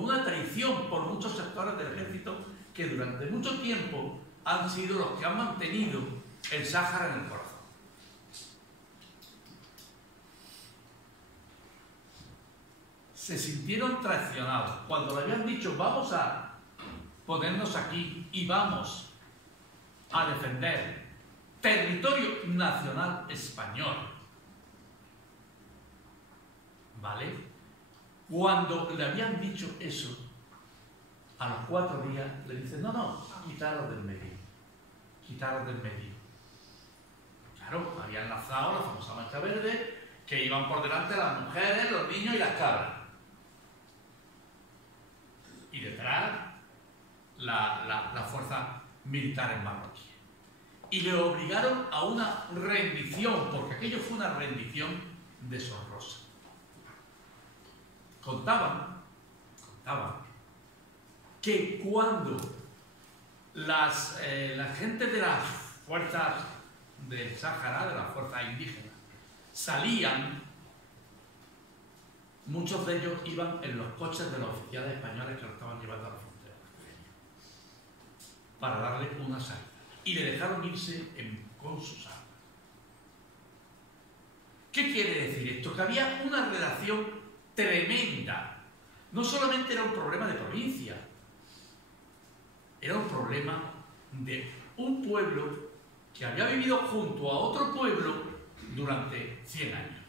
una traición por muchos sectores del ejército que durante mucho tiempo han sido los que han mantenido el Sáhara en el corazón. Se sintieron traicionados cuando le habían dicho vamos a ponernos aquí y vamos a defender territorio nacional español. ¿Vale? Cuando le habían dicho eso, a los 4 días le dicen no, quitaros del medio. Claro, habían lanzado la famosa mancha verde que iban por delante las mujeres, los niños y las cabras. Y detrás la fuerza militar en marroquí. Y le obligaron a una rendición, porque aquello fue una rendición deshonrosa. Contaban que cuando la gente de las fuerzas del Sáhara, de las fuerzas indígenas, salían, muchos de ellos iban en los coches de los oficiales españoles que lo estaban llevando a la frontera para darle una salida. Y le dejaron irse con sus armas. ¿Qué quiere decir esto? Que había una relación tremenda. No solamente era un problema de provincia, era un problema de un pueblo que había vivido junto a otro pueblo durante 100 años.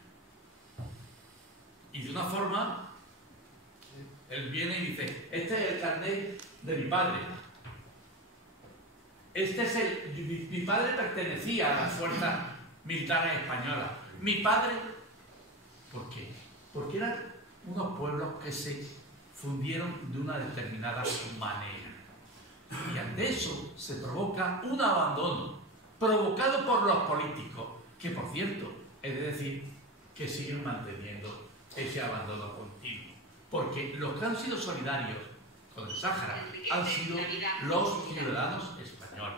Y de una forma, él viene y dice, este es el carnet de mi padre. Mi padre pertenecía a las fuerzas militares españolas. Mi padre, ¿por qué? porque eran unos pueblos que se fundieron de una determinada manera. Y ante eso se provoca un abandono, provocado por los políticos, que por cierto, he de decir que siguen manteniendo ese abandono continuo. Porque los que han sido solidarios con el Sáhara han sido los ciudadanos españoles,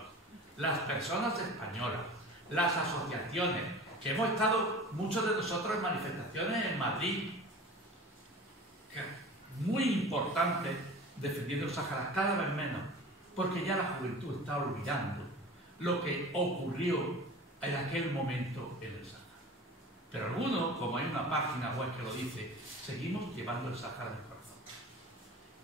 las personas españolas, las asociaciones, que hemos estado muchos de nosotros en manifestaciones en Madrid, muy importantes, defendiendo el Sáhara, cada vez menos, porque ya la juventud está olvidando lo que ocurrió en aquel momento en el Sáhara. Pero algunos, como hay una página web que lo dice, seguimos llevando el Sáhara en el corazón.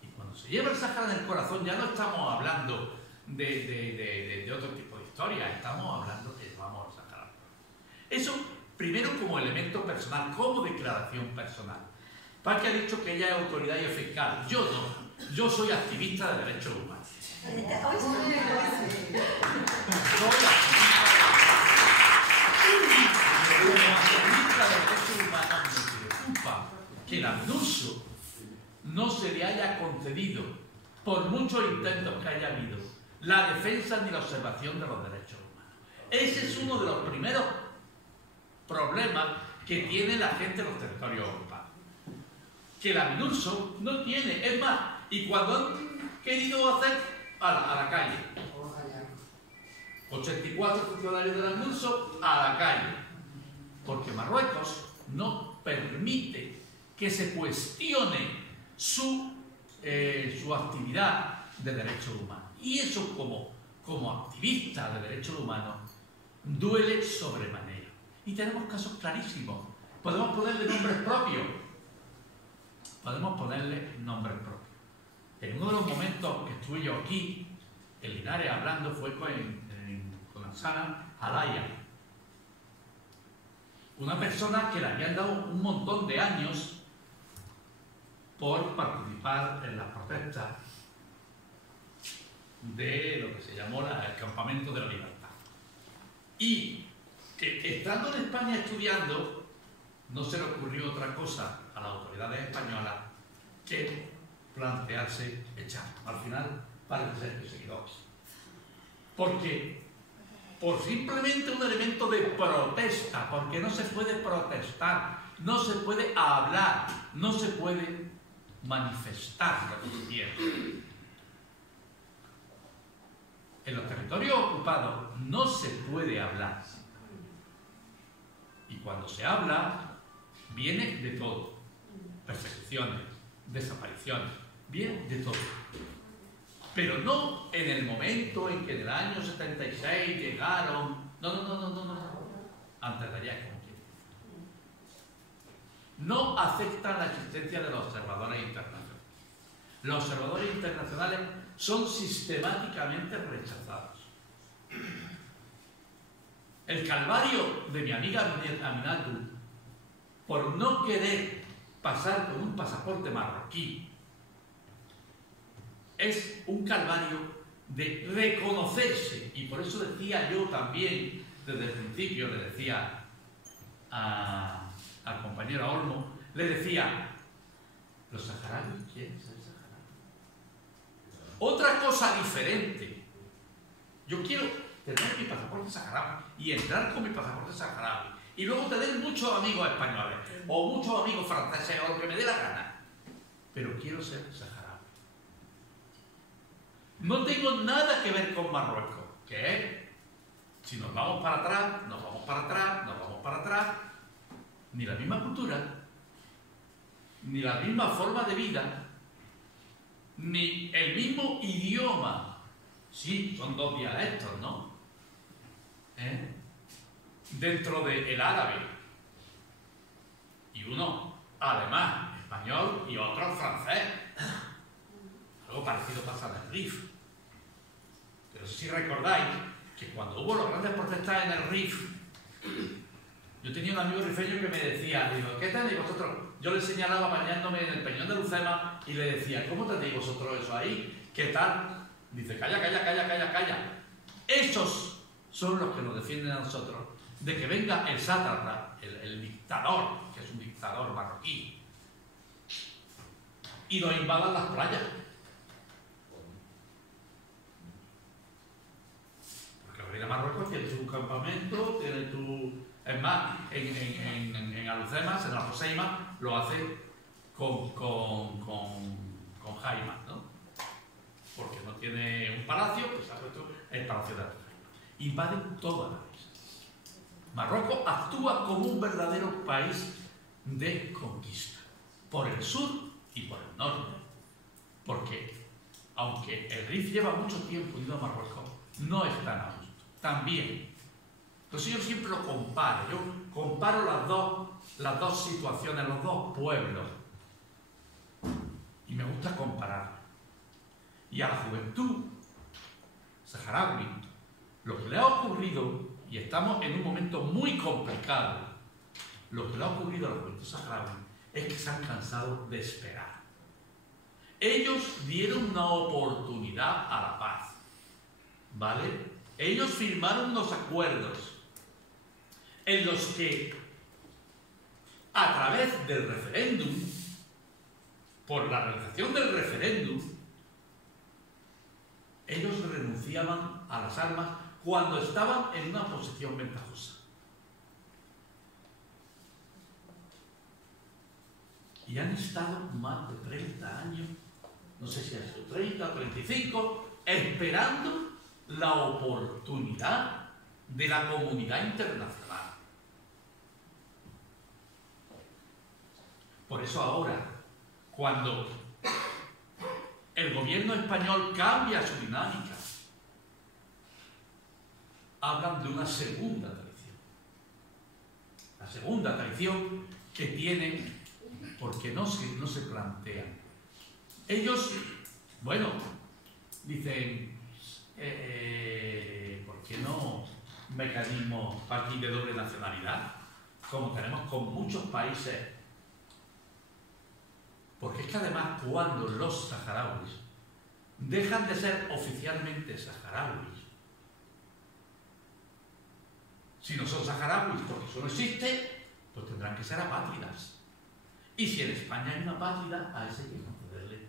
Y cuando se lleva el Sáhara en el corazón ya no estamos hablando de otro tipo de historia, estamos hablando que llevamos el Sáhara. Eso primero como elemento personal, como declaración personal. Pachi ha dicho que ella es autoridad y es fiscal. Yo no. Yo soy activista de derechos humanos. Soy activista de derechos humanos. Me preocupa que el AMNURSO no se le haya concedido, por muchos intentos que haya habido, la defensa ni la observación de los derechos humanos. Ese es uno de los primeros problemas que tiene la gente en los territorios ocupados. Que la AMNURSO no tiene, es más, y cuando han querido hacer a la calle, 84 funcionarios de la AMNURSO a la calle, porque Marruecos no permite que se cuestione su actividad de derechos humanos. Y eso como activista de derechos humanos duele sobremanera. Y tenemos casos clarísimos. Podemos ponerle nombres propios. En uno de los momentos que estuve yo aquí, en Linares, hablando, fue con Ansana Alaya. Una persona que le habían dado un montón de años por participar en las protestas de lo que se llamó el Campamento de la Libertad. Y que estando en España estudiando, no se le ocurrió otra cosa a las autoridades españolas que plantearse echar. Al final parece ser que se quedó. Porque por simplemente un elemento de protesta, porque no se puede protestar, no se puede hablar, no se puede manifestar lo que se quiere. En los territorios ocupados no se puede hablar. Y cuando se habla, viene de todo. Persecuciones, desapariciones, viene de todo. Pero no en el momento en que en el año 76 llegaron... No. Antes de allá, como quieren. No aceptan la existencia de los observadores internacionales. Los observadores internacionales son sistemáticamente rechazados. El calvario de mi amiga Aminatu por no querer pasar con un pasaporte marroquí es un calvario de reconocerse, y por eso decía yo también desde el principio, le decía al compañero Olmo, le decía, los saharauis quieren ser saharauis. Otra cosa diferente, yo quiero tener mi pasaporte saharaui y entrar con mi pasaporte saharaui y luego tener muchos amigos españoles o muchos amigos franceses o lo que me dé la gana, pero quiero ser saharaui. No tengo nada que ver con Marruecos, que es, si nos vamos para atrás, nos vamos para atrás, nos vamos para atrás, ni la misma cultura, ni la misma forma de vida, ni el mismo idioma. Sí, son dos dialectos, ¿no? Dentro del árabe. Y uno alemán, español, y otro francés. Algo parecido pasa en el Rif. Pero si recordáis que cuando hubo las grandes protestas en el Rif, yo tenía un amigo rifeño que me decía, digo, ¿qué tenéis vosotros? Yo le señalaba bañándome en el Peñón de Lucema y le decía, ¿cómo tenéis vosotros eso ahí? ¿Qué tal? Dice, calla. Esos son los que nos defienden a nosotros de que venga el sátrapa, el dictador, que es un dictador marroquí, y nos invadan las playas. Porque al ir a Marruecos tienes un campamento, tienes tu... Es más, en Alhucemas, en la Joseima, lo hace con Jaima, ¿no? Porque no tiene un palacio, pues ha puesto el Palacio de la Joseima. Invaden toda la isla. Marruecos actúa como un verdadero país de conquista, por el sur y por el norte. Porque, aunque el Rif lleva mucho tiempo yendo a Marruecos, no es tan a gusto. También. Entonces yo siempre lo comparo. Yo comparo las dos situaciones, los dos pueblos. Y me gusta comparar. Y a la juventud saharaui, lo que le ha ocurrido, y estamos en un momento muy complicado, lo que le ha ocurrido a la juventud saharaui es que se han cansado de esperar. Ellos dieron una oportunidad a la paz, ¿vale? Ellos firmaron unos acuerdos en los que, a través del referéndum, por la realización del referéndum, ellos renunciaban a las armas cuando estaban en una posición ventajosa. Y han estado más de 30 años, no sé si ha sido 30 o 35, esperando la oportunidad de la comunidad internacional. Por eso ahora, cuando el gobierno español cambia su dinámica, hablan de una segunda traición. La segunda traición que tienen porque no se plantean. Ellos, bueno, dicen, ¿por qué no mecanismos aquí de doble nacionalidad? Como tenemos con muchos países. Porque es que además cuando los saharauis dejan de ser oficialmente saharauis, si no son saharauis porque eso no existe, pues tendrán que ser apátridas. Y si en España hay una apátrida, a ese hay que concederle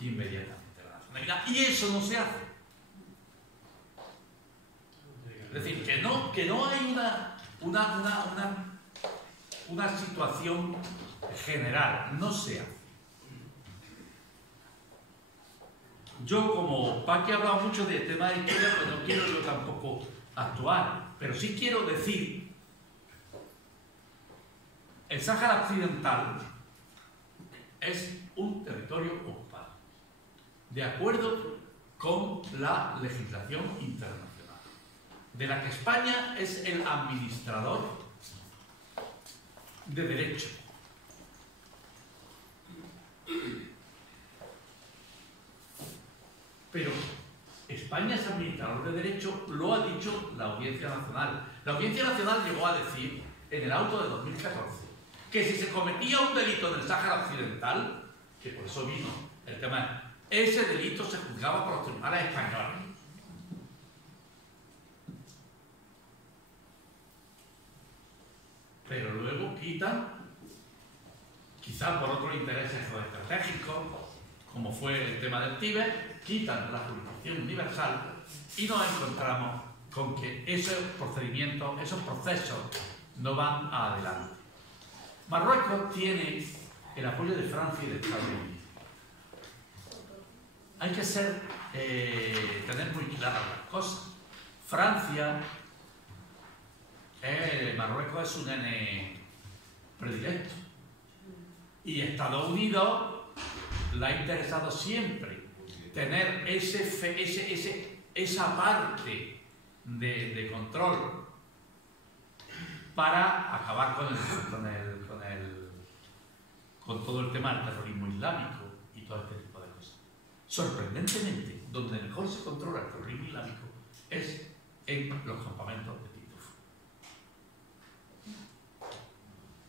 inmediatamente la nacionalidad. Y eso no se hace. Es decir, que no hay una situación general, no se hace. Yo, como Paqui ha hablado mucho de tema de historia, pues no quiero yo tampoco actuar, pero sí quiero decir, el Sáhara Occidental es un territorio ocupado, de acuerdo con la legislación internacional, de la que España es el administrador de derecho. Pero España es administrador de derecho, lo ha dicho la Audiencia Nacional. La Audiencia Nacional llegó a decir, en el auto de 2014, que si se cometía un delito en el Sáhara Occidental, que por eso vino el tema, ese delito se juzgaba por los tribunales españoles. Pero luego quitan, quizás por otros intereses estratégicos, como fue el tema del Tíbet, quitan la jurisdicción universal y nos encontramos con que esos procedimientos, esos procesos no van adelante. Marruecos tiene el apoyo de Francia y de Estados Unidos. Hay que tener muy claras las cosas. Francia, Marruecos es un nene predilecto. Y Estados Unidos le ha interesado siempre tener esa parte de control para acabar con todo el tema del terrorismo islámico y todo este tipo de cosas. Sorprendentemente, donde mejor se controla el terrorismo islámico es en los campamentos de Tindouf.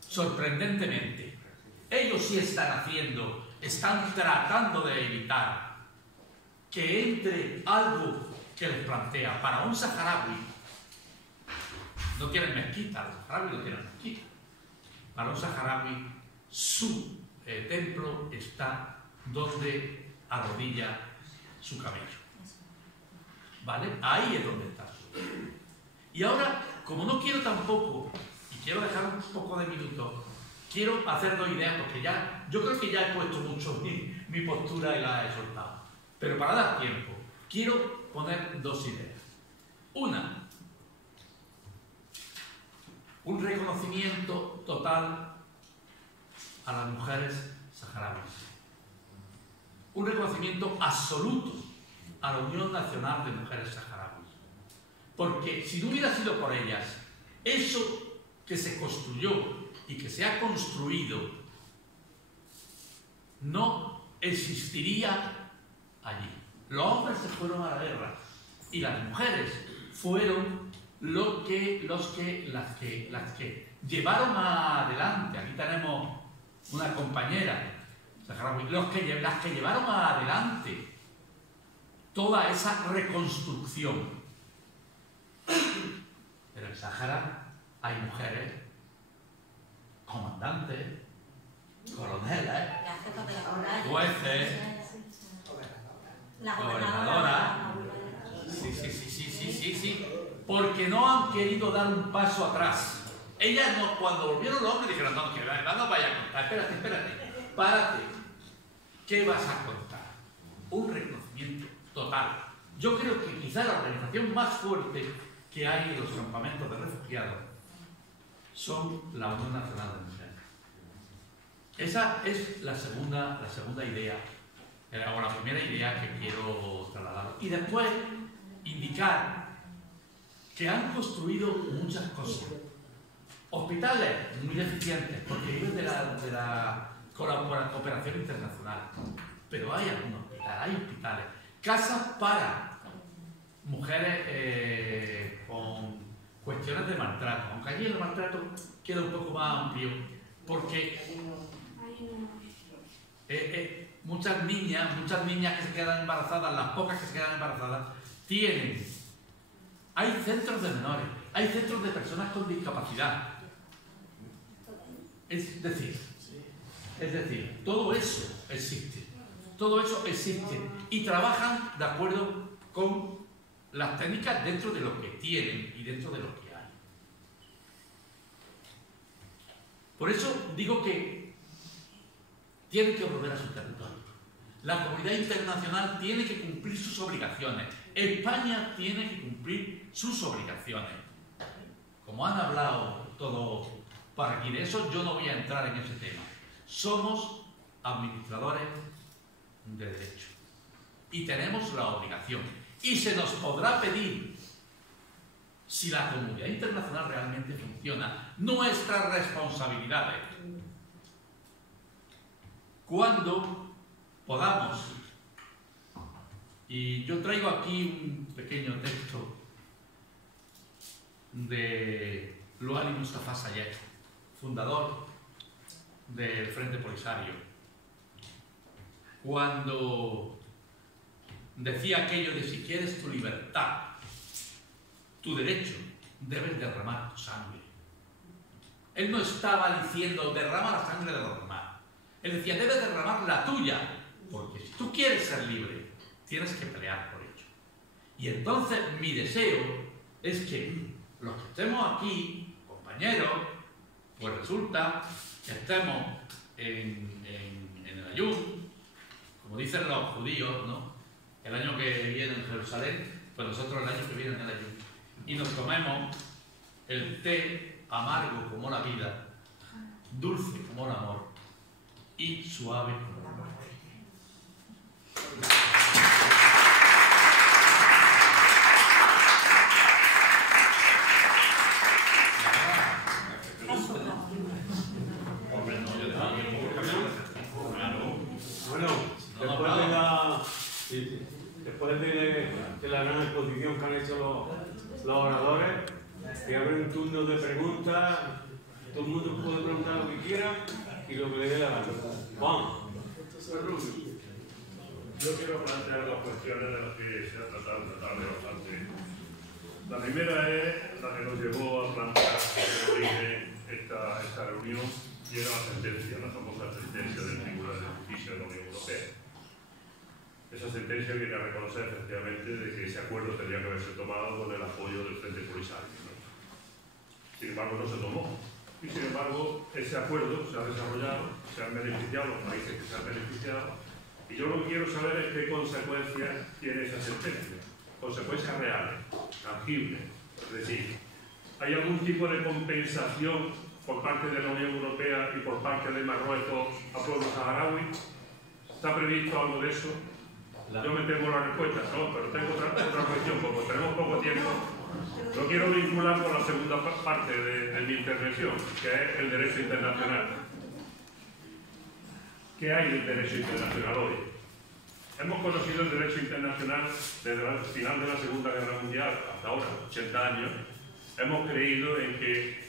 Sorprendentemente, ellos sí están tratando de evitar que entre algo que les plantea para un saharaui. No tienen mezquita, los saharauis no tienen mezquita. Para un saharaui, su templo está donde arrodilla su camello. ¿Vale? Ahí es donde está. Y ahora, como no quiero tampoco, y quiero dejar un poco de minutos, quiero hacer dos ideas, porque ya, yo creo que ya he puesto mucho mi postura y la he soltado. Pero para dar tiempo, quiero poner dos ideas. Una, un reconocimiento total a las mujeres saharauis. Un reconocimiento absoluto a la Unión Nacional de Mujeres Saharauis. Porque si no hubiera sido por ellas, eso que se construyó y que se ha construido no existiría allí. Los hombres se fueron a la guerra y las mujeres fueron las que llevaron adelante. Aquí tenemos una compañera saharaui, las que llevaron adelante toda esa reconstrucción. Pero en Sáhara hay mujeres, comandantes, coroneles, jueces, gobernadoras. Sí. Porque no han querido dar un paso atrás. Ellas no, cuando volvieron los hombres dijeron, no, que no vaya a contar, espérate, párate. ¿Qué vas a contar? Un reconocimiento total. Yo creo que quizá la organización más fuerte que hay en los campamentos de refugiados son la Unión Nacional de Mujeres. Esa es la segunda idea, o la primera idea que quiero trasladar. Y después indicar que han construido muchas cosas. Hospitales muy deficientes, porque viven de la cooperación internacional. Pero hay algunos hospitales, hay hospitales. Casas para mujeres con cuestiones de maltrato, aunque allí el maltrato queda un poco más amplio, porque muchas niñas que se quedan embarazadas, las pocas que se quedan embarazadas, hay centros de menores, hay centros de personas con discapacidad. Es decir, todo eso existe. Todo eso existe y trabajan de acuerdo con las técnicas dentro de lo que tienen y dentro de lo que hay. Por eso digo que tienen que volver a su territorio. La comunidad internacional tiene que cumplir sus obligaciones. España tiene que cumplir sus obligaciones. Como han hablado todos para aquí de eso, yo no voy a entrar en ese tema. Somos administradores de derecho y tenemos la obligación y se nos podrá pedir, si la comunidad internacional realmente funciona, nuestras responsabilidades cuando podamos. Y yo traigo aquí un pequeño texto de Luali Mustafa Sayed, fundador del Frente Polisario, cuando decía aquello de si quieres tu libertad, tu derecho, debes derramar tu sangre. Él no estaba diciendo derrama la sangre de los demás. Él decía debes derramar la tuya, porque si tú quieres ser libre, tienes que pelear por ello. Y entonces mi deseo es que los que estemos aquí, compañeros, pues resulta que estemos en el ayuno, como dicen los judíos, ¿no? El año que viene en Jerusalén, pues nosotros el año que viene en el ayuno. Y nos comemos el té amargo como la vida, dulce como el amor y suave como la muerte. Después de la gran exposición que han hecho los oradores, que abre un turno de preguntas, todo el mundo puede preguntar lo que quiera y lo que le dé la gana. Juan. Yo quiero plantear dos cuestiones de las que se ha tratado bastante. La primera es la que nos llevó a plantear esta reunión, y era la sentencia, la famosa sentencia del Tribunal de Justicia de la Unión Europea. Esa sentencia viene a reconocer efectivamente de que ese acuerdo tendría que haberse tomado con el apoyo del Frente Polisario, ¿no? Sin embargo, no se tomó. Y sin embargo, ese acuerdo se ha desarrollado, se han beneficiado los países que se han beneficiado, y yo lo que quiero saber es qué consecuencias tiene esa sentencia. Consecuencias reales, tangibles. Es decir, ¿hay algún tipo de compensación por parte de la Unión Europea y por parte de Marruecos a pueblo saharaui? ¿Está previsto algo de eso? Yo me temo la respuesta, no, pero tengo otra cuestión, como tenemos poco tiempo. Lo quiero vincular con la segunda parte de mi intervención, que es el derecho internacional. ¿Qué hay del derecho internacional hoy? Hemos conocido el derecho internacional desde el final de la Segunda Guerra Mundial hasta ahora, 80 años. Hemos creído en que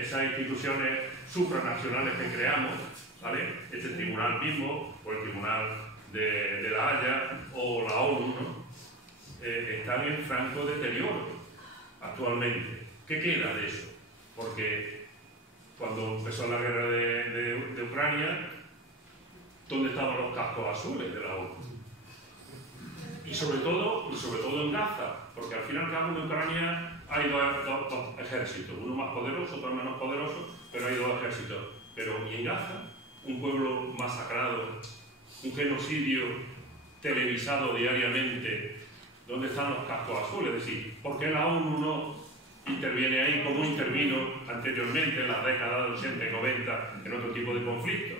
esas instituciones supranacionales que creamos, ¿vale? Este tribunal mismo, o el tribunal de La Haya, o la ONU, ¿no? Están en franco deterioro actualmente. ¿Qué queda de eso? Porque cuando empezó la guerra de Ucrania, ¿dónde estaban los cascos azules de la ONU? Y sobre todo en Gaza, porque al fin y al cabo en Ucrania hay dos ejércitos, uno más poderoso, otro menos poderoso, pero hay dos ejércitos. Pero ¿y en Gaza? Un pueblo masacrado, un genocidio televisado diariamente, ¿dónde están los cascos azules? Es decir, ¿por qué la ONU no interviene ahí como intervino anteriormente en las décadas de 80 y 90 en otro tipo de conflictos?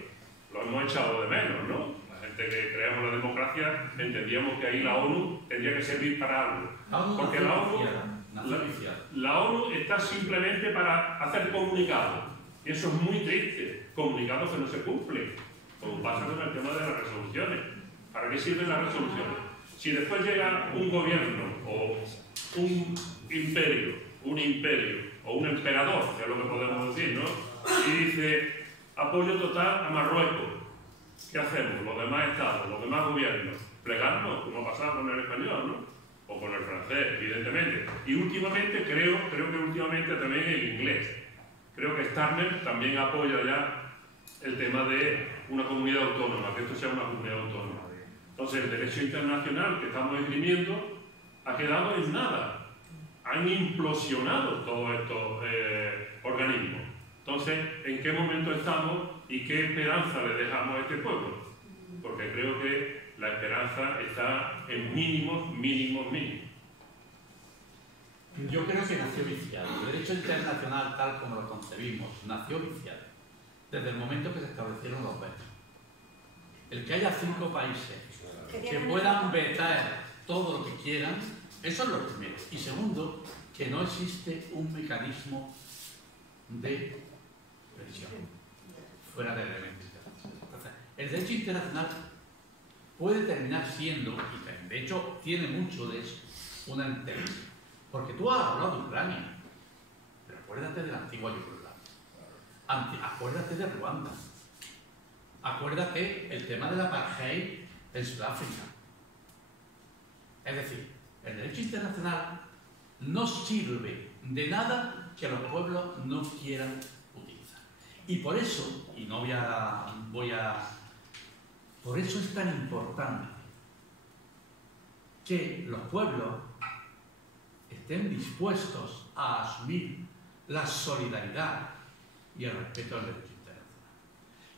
Lo hemos echado de menos, ¿no? La gente que creamos la democracia entendíamos que ahí la ONU tendría que servir para algo. Porque la ONU está simplemente para hacer comunicados. Y eso es muy triste. Comunicados que no se cumplen. Como pasa con el tema de las resoluciones. ¿Para qué sirven las resoluciones? Si después llega un gobierno o un imperio o un emperador, que es lo que podemos decir, ¿no? Y dice apoyo total a Marruecos. ¿Qué hacemos? Los demás estados, los demás gobiernos, plegarnos, como ha pasado con el español, ¿no? O con el francés, evidentemente. Y últimamente, creo que últimamente también el inglés. Creo que Starmer también apoya ya el tema de una comunidad autónoma, que esto sea una comunidad autónoma. Entonces, el derecho internacional que estamos esgrimiendo ha quedado en nada. Han implosionado todos estos organismos. Entonces, ¿en qué momento estamos y qué esperanza le dejamos a este pueblo? Porque creo que la esperanza está en mínimos. Yo creo que nació viciado. El derecho internacional, tal como lo concebimos, nació viciado. Desde el momento que se establecieron los vetos. El que haya 5 países que puedan vetar todo lo que quieran, eso es lo primero. Y segundo, que no existe un mecanismo de presión fuera del elemento internacional. Entonces, el derecho internacional puede terminar siendo, y de hecho tiene mucho de eso, una entelequia. Porque tú has hablado de Ucrania, pero acuérdate de la antigua Yugoslavia, acuérdate de Ruanda, acuérdate el tema del apartheid en Sudáfrica. Es decir, el derecho internacional no sirve de nada que los pueblos no quieran utilizar. Y por eso, y no por eso es tan importante que los pueblos estén dispuestos a asumir la solidaridad y el respeto al derecho internacional.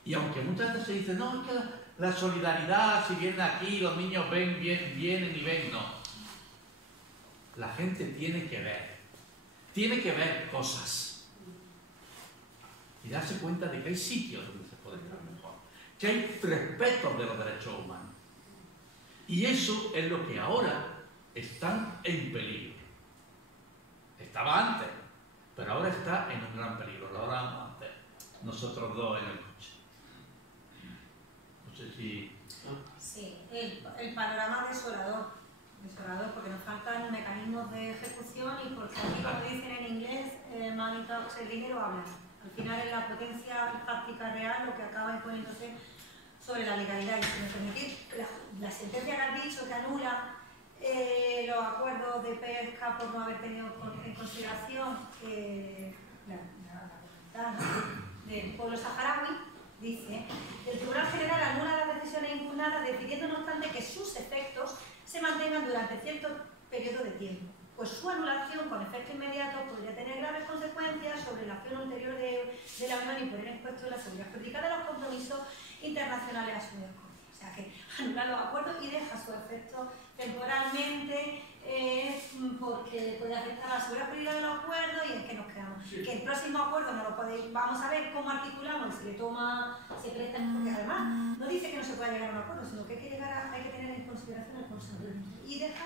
Y aunque muchas veces se dice, no, es que la solidaridad, si vienen aquí, los niños vienen y ven, no. La gente tiene que ver cosas y darse cuenta de que hay sitios donde se puede estar mejor, que hay respeto de los derechos humanos. Y eso es lo que ahora están en peligro. Estaba antes, pero ahora está en un gran peligro. Lo hablamos antes, nosotros dos en el coche. No sé si... Sí, el panorama desolador, porque nos faltan mecanismos de ejecución y porque aquí, como dicen en inglés, money talks, el dinero habla. Al final es la potencia fáctica real lo que acaba imponiéndose sobre la legalidad. Y si me permitís, la sentencia que has dicho que anula los acuerdos de pesca por no haber tenido en consideración la voluntad del pueblo saharaui, dice: el Tribunal General anula las decisiones impugnadas, decidiendo no obstante que sus efectos se mantengan durante cierto periodo de tiempo, pues su anulación con efecto inmediato podría tener graves consecuencias sobre la acción ulterior de la Unión y poner en cuestión la seguridad jurídica de los compromisos internacionales asumidos con ella. O sea que anula los acuerdos y deja su efecto temporalmente, porque puede afectar a la seguridad jurídica de los acuerdos, y es que nos quedamos. Sí. Que el próximo acuerdo no lo podéis, vamos a ver cómo articulamos, se le toma, se presta, porque además no dice que no se pueda llegar a un acuerdo, sino que hay que tener en consideración el consentimiento. Y deja,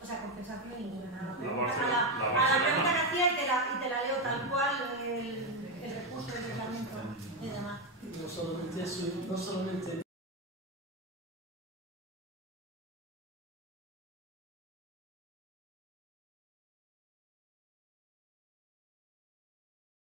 o sea, compensación ninguna. A la pregunta que hacía, y te la leo tal cual, el recurso del reglamento y demás. No solamente eso, no solamente